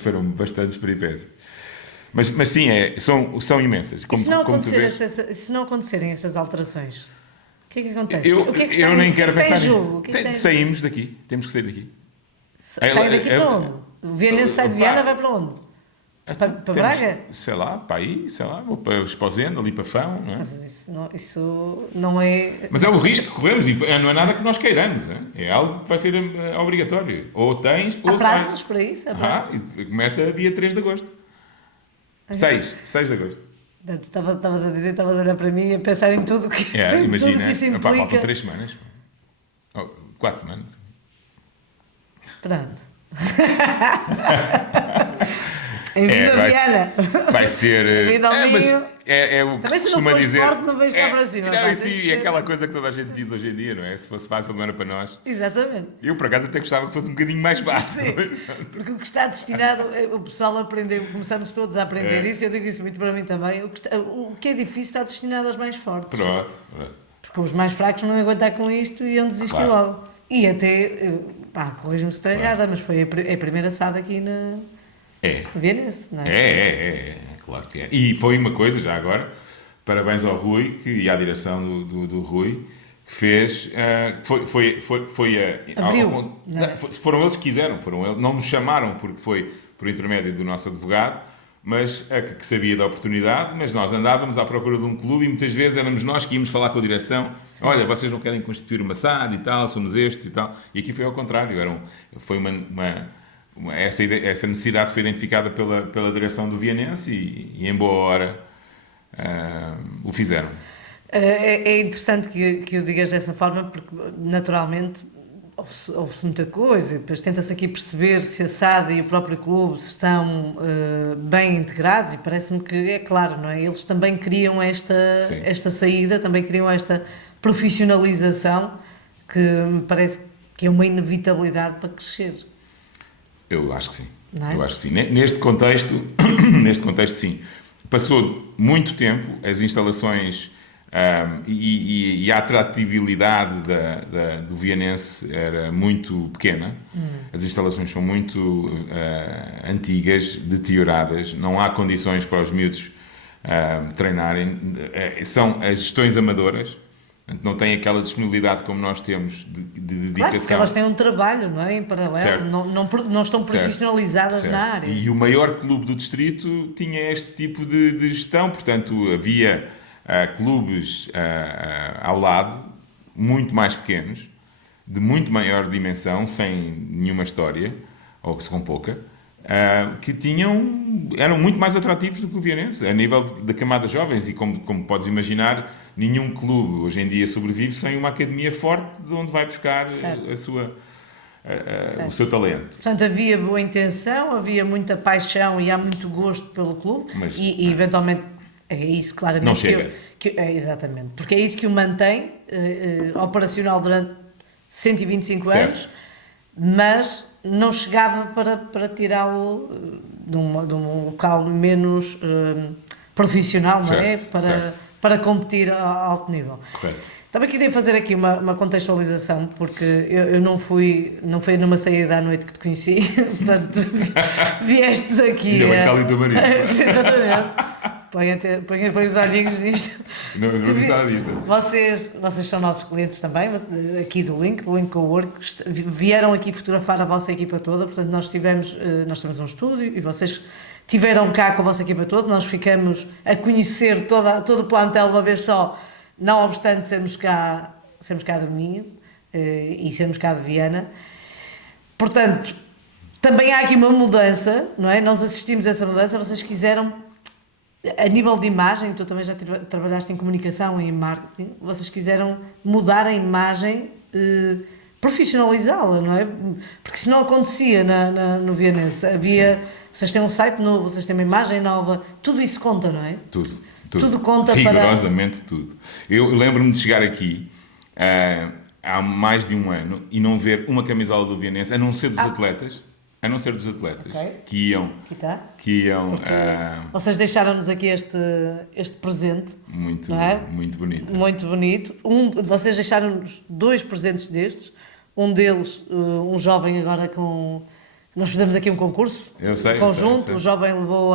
Foram bastantes peripécias. Mas sim, são imensas. E se não acontecerem essas alterações, o que é que acontece? Eu o que é que está nem quero o que é que pensar está em nisso. jogo? O que é que está em Saímos daqui. Temos que sair daqui. Sai daqui para onde? O Vianense sai de Viana, vai para onde? Para Braga? Sei lá, para aí, sei lá, vou para Esposende, ali para Fão, não é? Mas isso não é... Mas é o risco que corremos e não é nada que nós queiramos, é algo que vai ser obrigatório. Ou tens, ou Há prazos para isso? Há prazos? e começa dia 3 de agosto. 6 de agosto. Estavas a dizer, estavas a olhar para mim e a pensar em tudo que, Imagina, tudo que isso implica. faltam 3 semanas. 4 semanas. Pronto. Em Vila Viana. Vai ser. Vida ao mas Minho. é o que Também se se não costuma fores dizer. forte, não vejo cá para cima. Não, Vai isso ter que é ser. aquela coisa que toda a gente diz hoje em dia, não é? Se fosse fácil, não era para nós. Exatamente. Eu, por acaso, até gostava que fosse um bocadinho mais fácil. Sim, porque o que está destinado, o pessoal aprendeu, começamos todos a aprender isso, eu digo isso muito para mim também, o que é difícil está destinado aos mais fortes. Pronto. Porque os mais fracos não iam aguentar com isto e iam desistir Claro. logo. E até, corrijo-me se estou errada, mas foi a primeira assada aqui na Vianense, não é? É, claro que é. E foi uma coisa, já agora, parabéns ao Rui e à direção do Rui, que fez, Abriu, não é? foram eles que quiseram, não nos chamaram porque foi por intermédio do nosso advogado, mas que sabia da oportunidade, mas nós andávamos à procura de um clube e muitas vezes éramos nós que íamos falar com a direção, olha, vocês não querem constituir uma SAD e tal, somos estes e tal, e aqui foi ao contrário, foi essa necessidade foi identificada pela direção do Vianense e em boa hora o fizeram. É interessante que o digas dessa forma, porque naturalmente ouve-se muita coisa, e depois tenta-se aqui perceber se a SAD e o próprio clube estão bem integrados, e parece-me que é claro, não é? Eles também queriam esta saída, também queriam esta profissionalização, que me parece que é uma inevitabilidade para crescer. Eu acho que sim. Não é? Eu acho que sim. Neste contexto, sim. Passou muito tempo, as instalações e a atratividade do Vianense era muito pequena. As instalações são muito antigas, deterioradas, não há condições para os miúdos treinarem. São as gestões amadoras. Não têm aquela disponibilidade como nós temos de dedicação. Claro, porque elas têm um trabalho, não é? Em paralelo, não estão profissionalizadas certo. na área. E o maior clube do distrito tinha este tipo de gestão, portanto havia clubes ao lado, muito mais pequenos, de muito maior dimensão, sem nenhuma história, ou com pouca, que eram muito mais atrativos do que o Vianense, a nível da camada jovens, e como podes imaginar, nenhum clube hoje em dia sobrevive sem uma academia forte de onde vai buscar o seu talento. Portanto, havia boa intenção, havia muita paixão e há muito gosto pelo clube, e eventualmente é isso claramente não chega. Exatamente, porque é isso que o mantém operacional durante 125 certo. anos, mas não chegava para tirá-lo de um local menos profissional, não é? Para competir a alto nível. Correto. Também queria fazer aqui uma contextualização, porque eu não foi numa saída à noite que te conheci, portanto, viestes aqui. Ainda bem que está ali o teu marido. Exatamente. Põe os olhinhos nisto. Não disse nada disto. Vocês são nossos clientes também, aqui do Link Cowork, vieram aqui fotografar a vossa equipa toda, portanto nós temos um estúdio e vocês tiveram cá com a vossa equipa toda, nós ficamos a conhecer todo o plantel uma vez só, não obstante sermos cá do Minho e sermos cá de Viana. Portanto, também há aqui uma mudança, não é? Nós assistimos a essa mudança, vocês quiseram, a nível de imagem, tu também já trabalhaste em comunicação e em marketing, vocês quiseram mudar a imagem, profissionalizá-la, não é? Porque isso não acontecia no Vianense. Vocês têm um site novo, vocês têm uma imagem nova, tudo isso conta, não é? Tudo conta. Rigorosamente tudo. Eu lembro-me de chegar aqui há mais de um ano e não ver uma camisola do Vianense, a não ser dos atletas, okay. que iam. Vocês deixaram-nos aqui este presente. Muito, não é? muito bonito. Muito bonito. Vocês deixaram-nos 2 presentes destes. Um deles, um jovem agora com... Nós fizemos aqui um concurso conjunto, o jovem levou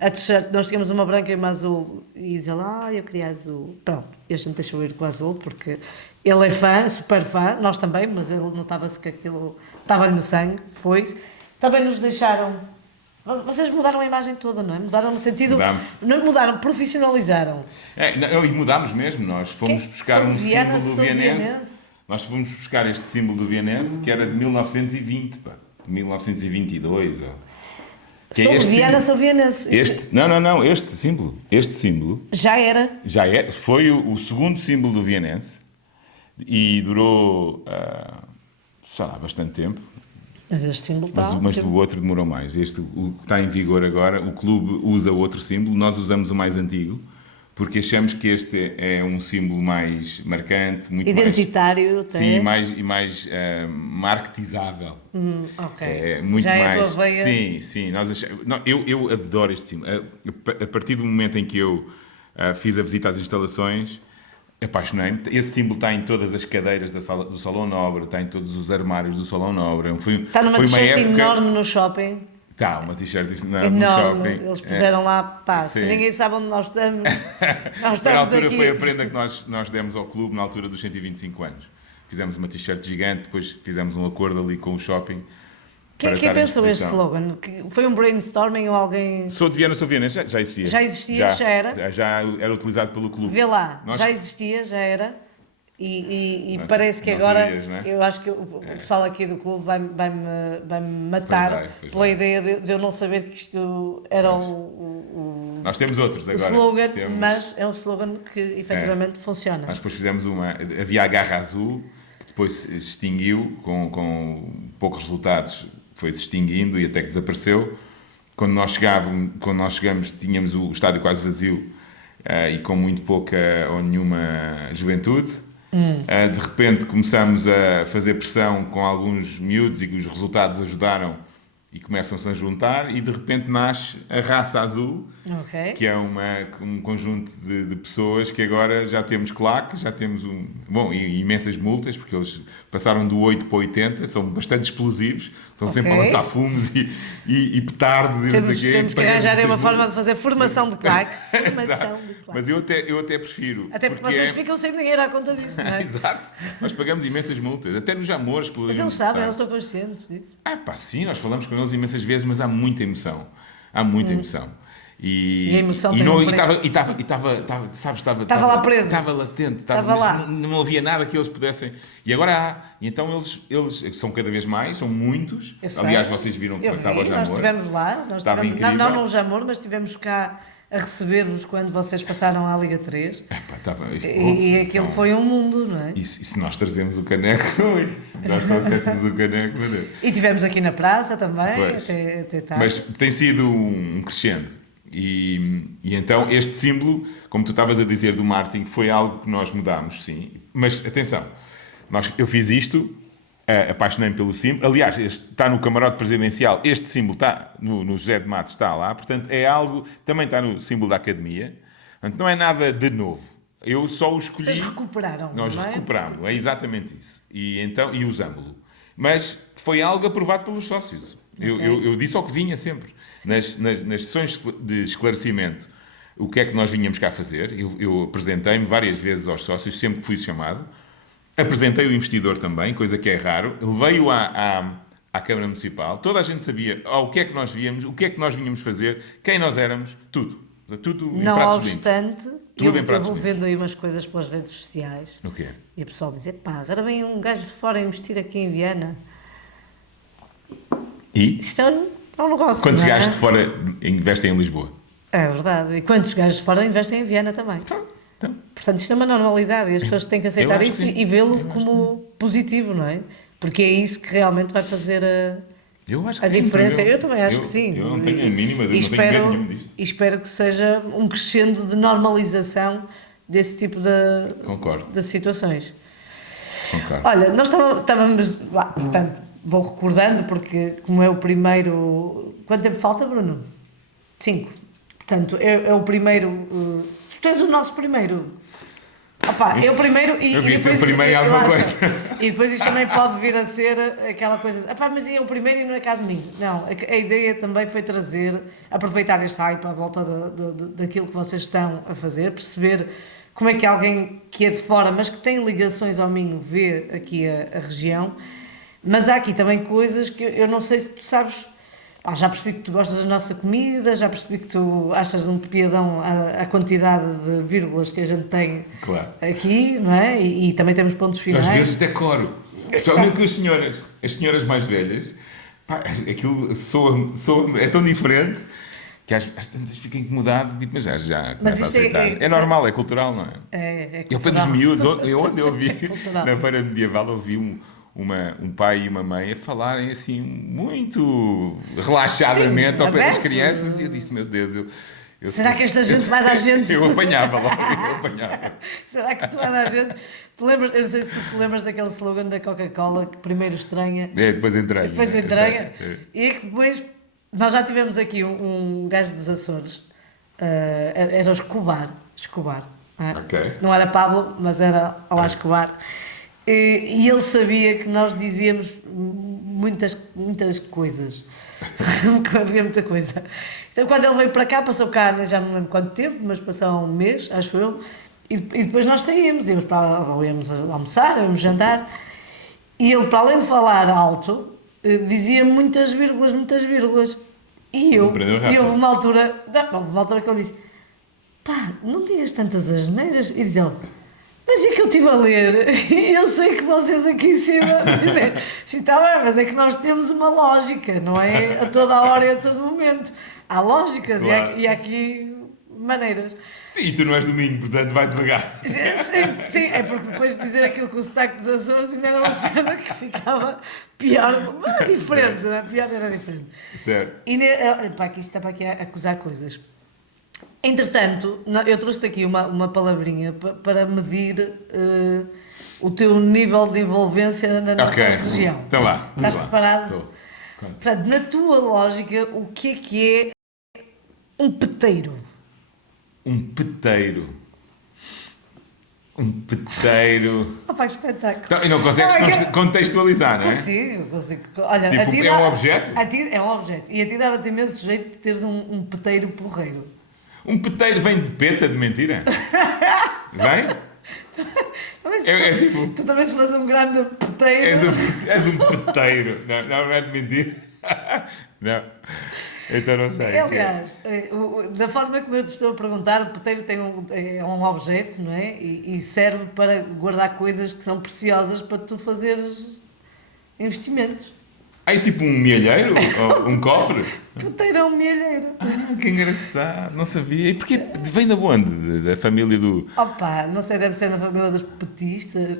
a t-shirt, nós tínhamos uma branca e uma azul, e dizia lá, eu queria azul. Pronto, e a gente deixou ir com o azul, porque ele é fã, super fã, nós também, mas ele notava-se que aquilo estava-lhe no sangue, foi. Também nos deixaram, vocês mudaram a imagem toda, não é? Mudaram no sentido, Mudámos. não mudaram, profissionalizaram. E mudámos mesmo, nós fomos buscar um Viana, símbolo sou vienense. vienense. Nós fomos buscar este símbolo do vienense, que era de 1920, pá, 1922. Que Sou é este Viana, símbolo. sou vienense. Não, este símbolo Já era. foi o segundo símbolo do vienense e durou, sei lá, bastante tempo. Mas este símbolo está. Mas o outro demorou mais. O que está em vigor agora, o clube usa outro símbolo, nós usamos o mais antigo, porque achamos que este é um símbolo mais marcante, muito identitário, mais, sim, mais marketizável. Ok. É muito já mais. É a tua veia. Sim. Eu adoro este símbolo. A partir do momento em que eu fiz a visita às instalações, apaixonei-me. Esse símbolo está em todas as cadeiras do Salão Nobre, está em todos os armários do Salão Nobre. Está numa t-shirt enorme no shopping. Está, uma t-shirt no Enorme. shopping. Eles puseram lá, pá, se Sim. ninguém sabe onde nós estamos, nós Na estamos altura aqui. foi a prenda que nós demos ao clube na altura dos 125 anos. Fizemos uma t-shirt gigante, depois fizemos um acordo ali com o shopping. Quem para estar em pensou este exposição. slogan? Foi um brainstorming ou alguém... Sou de Viana, já existia. Já existia? Já era? Já era utilizado pelo clube. Vê lá, Nós- já existia, já era. E Não, parece que não agora, sabias, não é? eu acho que o pessoal aqui do clube vai-me matar Pois pela vai. ideia de eu não saber que isto era o Nós temos outros agora. slogan, Temos- mas é um slogan que efetivamente funciona. Nós depois fizemos havia a Garra Azul, que depois se extinguiu, com poucos resultados, foi se extinguindo e até que desapareceu. Quando nós chegamos, tínhamos o estádio quase vazio e com muito pouca ou nenhuma juventude. De repente começamos a fazer pressão com alguns miúdos e que os resultados ajudaram e começam-se a juntar e de repente nasce a Raça Azul, Ok. que é um conjunto de pessoas que agora já temos claque, já temos e imensas multas, porque eles passaram do 8 para o 80, são bastante explosivos, estão sempre a Ok. lançar fumos e petardos e não sei o quê. Temos que pagamos arranjar aí uma muitas forma multas. de fazer formação de claque. Formação Exato. de claque. Mas eu até prefiro. Até porque porque vocês ficam sem dinheiro à conta disso, não é? Exato. Nós pagamos imensas multas, até nos amores. Mas eles sabem, eles estão conscientes disso. Sim, nós falamos com eles imensas vezes, mas há muita emoção. Há muita emoção. E a emoção tem um preço. Estava lá preso. Estava latente. Estava lá. Não havia nada que eles pudessem. E agora há. E então eles são cada vez mais, são muitos. Eu sei. Aliás, vocês viram que Eu vi, estava o Jamor. nós estivemos lá, Estava incrível. não no Jamor, mas estivemos cá a receber-vos quando vocês passaram à Liga 3. E aquilo foi um mundo, não é? E se nós trazemos o caneco, se nós trouxéssemos o caneco, meu Deus. E tivemos aqui na praça também, Pois. até tarde. Mas tem sido um crescendo. E então este símbolo, como tu estavas a dizer do marketing, foi algo que nós mudámos, sim. Mas atenção, eu fiz isto, apaixonei-me pelo símbolo. Aliás, está no camarote presidencial, este símbolo está no José de Matos, está lá. Portanto, é algo, também está no símbolo da academia. Portanto, não é nada de novo. Eu só o escolhi. Vocês recuperaram, Nós não é? recuperámos, é exatamente isso. E usámos-lo. Mas foi algo aprovado pelos sócios. Eu disse ao que vinha sempre. Nas sessões de esclarecimento, o que é que nós vinhamos cá fazer. Eu apresentei-me várias vezes aos sócios, sempre que fui chamado. Apresentei o investidor também, coisa que é raro. Levei-o à Câmara Municipal. Toda a gente sabia o que é que nós víamos, o que é que nós vinhamos fazer, quem nós éramos, tudo. Tudo em Não pratos limpos. obstante, Tudo em eu pratos vou limpos. vendo aí umas coisas pelas redes sociais O quê? e o pessoal diz, pá, agora vem um gajo de fora a investir aqui em Viana. E Isto é um negócio, quantos não é? gajos de fora investem em Lisboa? É verdade. E quantos gajos de fora investem em Viana também? Então, Portanto, isto é uma normalidade e as pessoas têm que aceitar acho que isso sim. e vê-lo Eu acho como positivo, não é? Porque é isso que realmente vai fazer eu acho que a sim, diferença. eu- Eu também acho eu- que sim. eu não tenho a mínima dúvida, E não tenho medo nenhum disto. E espero que seja um crescendo de normalização desse tipo Concordo. de situações. Concordo. Olha, nós estávamos lá, portanto, vou recordando, porque como é o primeiro... Quanto tempo falta, Bruno? 5. Portanto, é o primeiro... tu és o nosso primeiro Opa, eu primeiro e Eu vi depois ser primeiro em isto- alguma lá coisa. está. E depois isto também pode vir a ser aquela coisa de, mas é o primeiro e não é cá de mim. Não, a ideia também foi trazer, aproveitar este hype à volta daquilo que vocês estão a fazer, perceber como é que alguém que é de fora, mas que tem ligações ao Minho, vê aqui a região. Mas há aqui também coisas que eu não sei se tu sabes. Já percebi que tu gostas da nossa comida, já percebi que tu achas de um piadão a quantidade de vírgulas que a gente tem Claro. aqui, não é? E também temos pontos finais. Às vezes decoro. Somente com as senhoras mais velhas, pá, aquilo soa, é tão diferente que às tantas fica incomodado, tipo, mas já começa a isto é- aceitar. é- É normal, é cultural, não é? É Eu para dos cultural. miúdos, onde eu ouvi, Cultural. na feira medieval, ouvi um pai e uma mãe a falarem assim muito relaxadamente Sim, ao pé das aberto. crianças e eu disse, meu Deus, Será que esta gente vai dar gente? Eu apanhava logo, eu apanhava. Será que isto vai dar gente? Tu lembras, eu não sei se tu te lembras daquele slogan da Coca-Cola que primeiro estranha, Depois entranha. depois né? entranha, É. e é que depois nós já tivemos aqui um gajo dos Açores, era o Escobar, não é? Ok. Não era Pablo, mas era Olá Escobar, e ele sabia que nós dizíamos muitas coisas, que havia muita coisa. Então quando ele veio para cá, passou cá, já não lembro quanto tempo, mas passou um mês, acho eu, e depois nós saímos, íamos almoçar, íamos jantar, e ele, para além de falar alto, dizia muitas vírgulas. E Aprendeu rápido. houve uma altura que ele disse, pá, não digas tantas asneiras. E diz ele, mas é que eu estive a ler, e eu sei que vocês aqui em cima dizem, sim, está bem, mas é que nós temos uma lógica, não é a toda a hora e a todo momento. Há lógicas Claro. e há aqui maneiras. Sim, e tu não és domingo, portanto vai devagar. Sim, é porque depois de dizer aquilo com o sotaque dos Açores ainda era uma cena que ficava pior, mas diferente, não é? Pior era diferente. Certo. E pá, aqui está para aqui a acusar coisas. Entretanto, eu trouxe-te aqui uma palavrinha para medir o teu nível de envolvência na nossa Ok. região. Então vá. Estás vamos lá. preparado? Estou. Conta. Portanto, na tua lógica, o que é um peteiro? Um peteiro. Um peteiro. Opa, que espetáculo! Então, e não consegues Não, é que- contextualizar, não é? Consigo. Olha, Tipo, a ti é um dá- objeto? A ti, é um objeto. E a ti dava-te imenso jeito de teres um peteiro porreiro. Um peteiro vem de peta de mentira? Vem? Também se É tu- tipo- Tu também se fazes um grande peteiro. És um peteiro. Não é de mentira. Não. Então não sei. Aliás, da forma como eu te estou a perguntar, o peteiro é um objeto, não é? E serve para guardar coisas que são preciosas para tu fazeres investimentos. É tipo um mielheiro? Ou um cofre? Peteiro é um milheiro. Que engraçado. Não sabia. E porquê? Vem da onde? Da família do... Opa, não sei, deve ser na família dos petistas,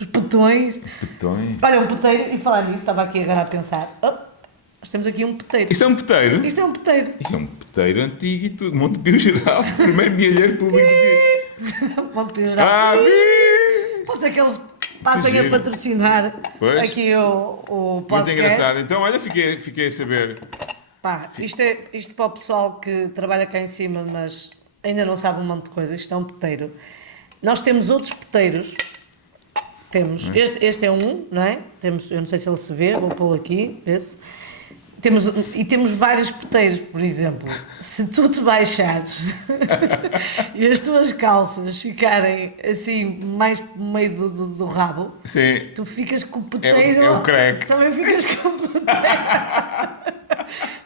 os petões. Petões. Olha, um peteiro, e falar nisso, estava aqui agora a pensar. Nós temos aqui um peteiro. Isto é um peteiro? Isto é um peteiro. Isto é um peteiro antigo e tudo. Montepio Geral. Primeiro mielheiro público aqui. Pode ter já. Ah, vi! Pode ser que eles passem Que a giro. patrocinar Pois. aqui o Muito podcast. engraçado. Então, olha, fiquei a saber. Pá, isto para o pessoal que trabalha cá em cima, mas ainda não sabe um monte de coisas. Isto é um peteiro. Nós temos outros peteiros. Temos. Este é um, não é? Temos, eu não sei se ele se vê, vou pô-lo aqui, esse. Temos vários peteiros, por exemplo. Se tu te baixares e as tuas calças ficarem assim, mais no meio do rabo, Sim. tu ficas com o peteiro. É o crack. Também ficas com o peteiro.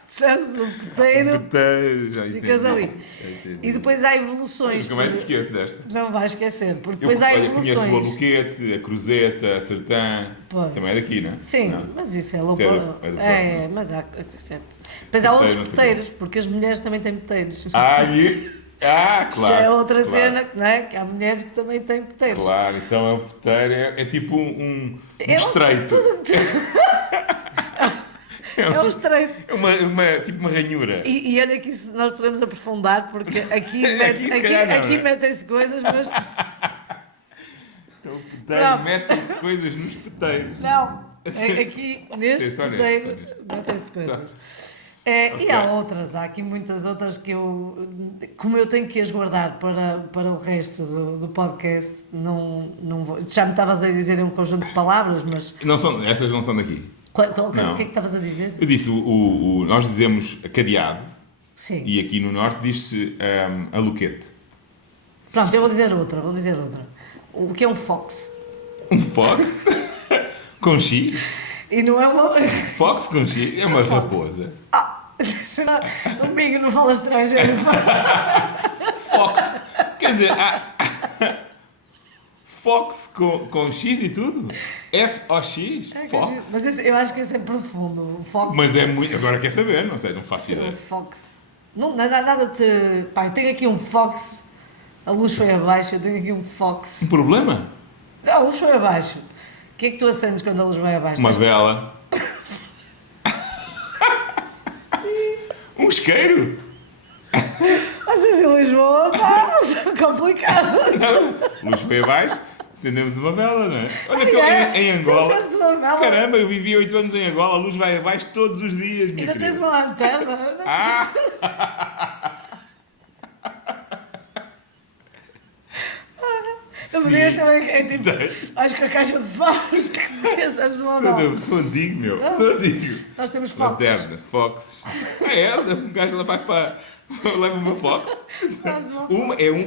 Sabes, o peteiro, Peteiro, já entendi. ficas ali. Já entendi. E depois há evoluções. Nunca mais me esqueço desta. Não vais esquecer, porque Eu depois há olha, conheço o evoluções. Aluquete, a Cruzeta, a Sertã. Pois. Também é daqui, não é? Sim, Não. mas isso é Quero- loucura. é do Porto, É, mas há. Depois há outros não sei peteiros, porque as mulheres também têm peteiros. Claro. Isso é outra claro. cena, não é? Que há mulheres que também têm peteiros. Claro, então é um peteiro, é tipo um É estreito. É um estreito. É tipo uma ranhura. E olha que isso nós podemos aprofundar, porque aqui, Aqui se calhar não, aqui não é? metem-se coisas, mas É um peteiro, Não. metem-se coisas nos peteiros. não. Aqui neste Sim, só neste, peteiro só neste. metem-se coisas. Ok. E há outras, há aqui muitas outras que como eu tenho que as guardar para o resto do podcast, não vou. Já me estavas a dizer um conjunto de palavras, mas Não são, estas não são daqui. o Não. que é que estavas a dizer? Eu disse, nós dizemos cadeado Sim. e aqui no norte diz-se aluquete. Pronto, eu vou dizer outra. O que é um fox? Um fox com X. E não é uma. Fox com X é uma raposa. Amigo, não fala estrangeiro. Fox, quer dizer, Fox com X e tudo? F-O-X? Fox? Mas eu acho que esse é profundo. O fox. Mas é muito. Agora quer saber, não sei, não faço O ideia. fox. Não, nada te. Pá, eu tenho aqui um fox. A luz foi abaixo, eu tenho aqui um fox. Um problema? Não, a luz foi abaixo. O que é que tu acendes quando a luz vai abaixo? Uma vela. Um isqueiro? Vocês em Lisboa, pá, complicado. Luz foi abaixo, acendemos uma vela, não é? Olha que eu, É, em Angola. tu acendes uma vela. Caramba, eu vivi 8 anos em Angola, a luz vai abaixo todos os dias, minha Ainda tens querida. uma lanterna. Não Sim. podias também, é tipo, Tenho. acho que a caixa de faros que pensas uma nova. Sou antigo, meu. Sou antigo. Nós temos fox. Lanternas, foxes. Um gajo lá vai para. Leva uma fox.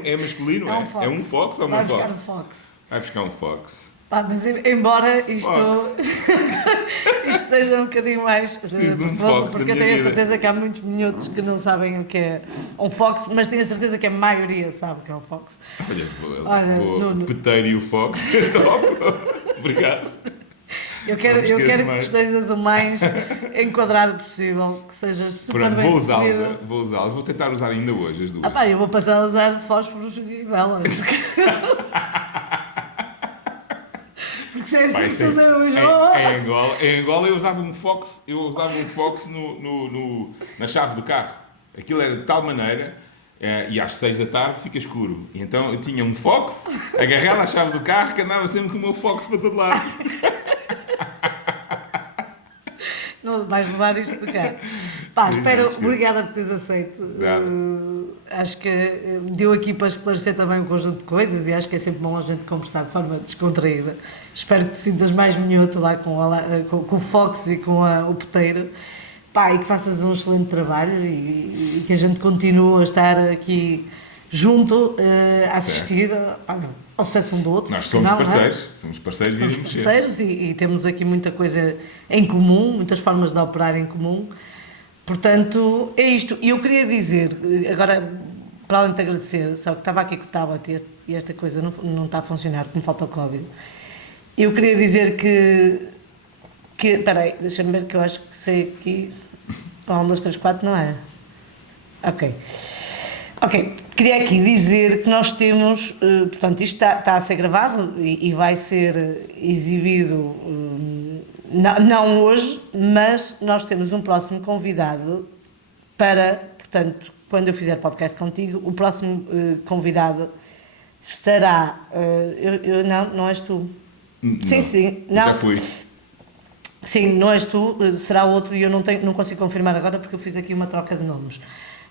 É masculino? É um fox ou uma Vai buscar fox? o fox. Vai buscar um fox. Pá, mas embora isto, Fox. isto seja um bocadinho mais Preciso de um profundo, fox porque na eu minha tenho a vida. certeza que há muitos minhotos que não sabem o que é um fox, mas tenho a certeza que a maioria sabe o que é um fox. Olha, vou Nuno. peteiro e o fox. Top. Obrigado. Eu quero esqueço que tu mais. estejas o mais enquadrado possível, que sejas super Pronto, bem vou decidido. usá-las. Vou tentar usar ainda hoje as duas. Ah pá, eu vou passar a usar fósforos e velas. Porque se é assim Pá, que isto se usa em Lisboa. em Angola eu usava um fox, na chave do carro. Aquilo era de tal maneira, e às 6 da tarde fica escuro. E então eu tinha um fox, agarrado à chave do carro, que andava sempre com o meu fox para todo lado. Não vais levar isto de cá. Pá, espero, Sim. obrigada por teres aceito. Nada. Acho que deu aqui para esclarecer também um conjunto de coisas e acho que é sempre bom a gente conversar de forma descontraída. Espero que te sintas mais minhoto lá com o Fox e com o Peteiro. Pá, e que faças um excelente trabalho e que a gente continue a estar aqui junto a assistir ao sucesso um do outro. Nós porque somos senão, não é? parceiros. Somos parceiros e Somos iremos ser. parceiros e temos aqui muita coisa em comum, muitas formas de operar em comum. Portanto, é isto. E eu queria dizer, agora, para além de te agradecer, só que estava aqui com o tablet e esta coisa não está a funcionar, porque me falta o código. Eu queria dizer que espera aí, deixa-me ver que eu acho que sei aqui. 1, 2, 3, 4, não é? Ok. Queria aqui dizer que nós temos, portanto, isto está a ser gravado e vai ser exibido, não hoje, mas nós temos um próximo convidado para, portanto, quando eu fizer podcast contigo, o próximo convidado estará, não és tu. Sim, não. Já fui. Sim, não és tu, será outro e eu não consigo confirmar agora porque eu fiz aqui uma troca de nomes.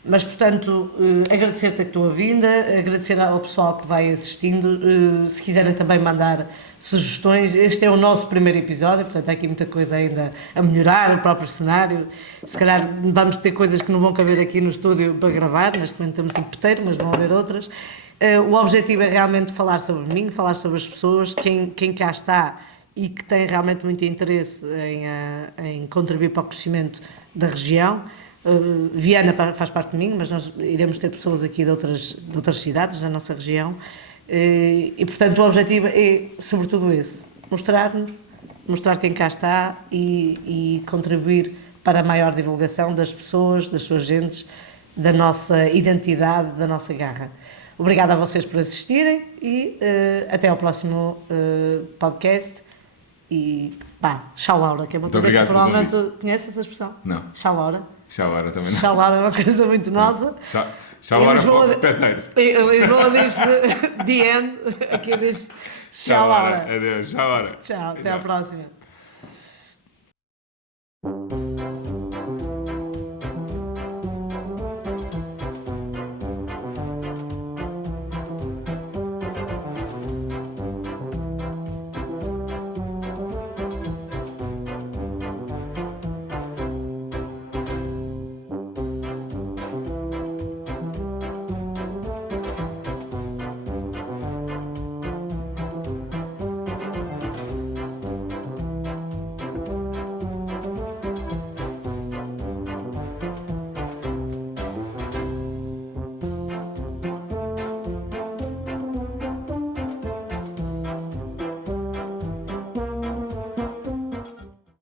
Mas, portanto, agradecer-te a tua vinda, agradecer ao pessoal que vai assistindo, se quiserem também mandar sugestões. Este é o nosso primeiro episódio, portanto há aqui muita coisa ainda a melhorar, o próprio cenário. Se calhar vamos ter coisas que não vão caber aqui no estúdio para gravar, neste momento temos um peteiro, mas vão haver outras. O objetivo é realmente falar sobre mim, falar sobre as pessoas, quem cá está e que tem realmente muito interesse em contribuir para o crescimento da região. Viana faz parte de mim, mas nós iremos ter pessoas aqui de outras cidades da nossa região e portanto o objetivo é sobretudo esse, mostrar quem cá está e contribuir para a maior divulgação das pessoas, das suas gentes, da nossa identidade, da nossa garra. Obrigada a vocês por assistirem e até ao próximo podcast. E pá, tchau Laura, que é uma coisa que provavelmente conheces essa expressão? Não. Tchau Laura. Tchau, Laura também não. Tchau Laura é uma coisa muito nossa. Tchau, Laura Fox Peteiros. Em Lisboa diz the end, aqui diz tchau Laura. Adeus, tchau, Laura. Tchau, até à próxima.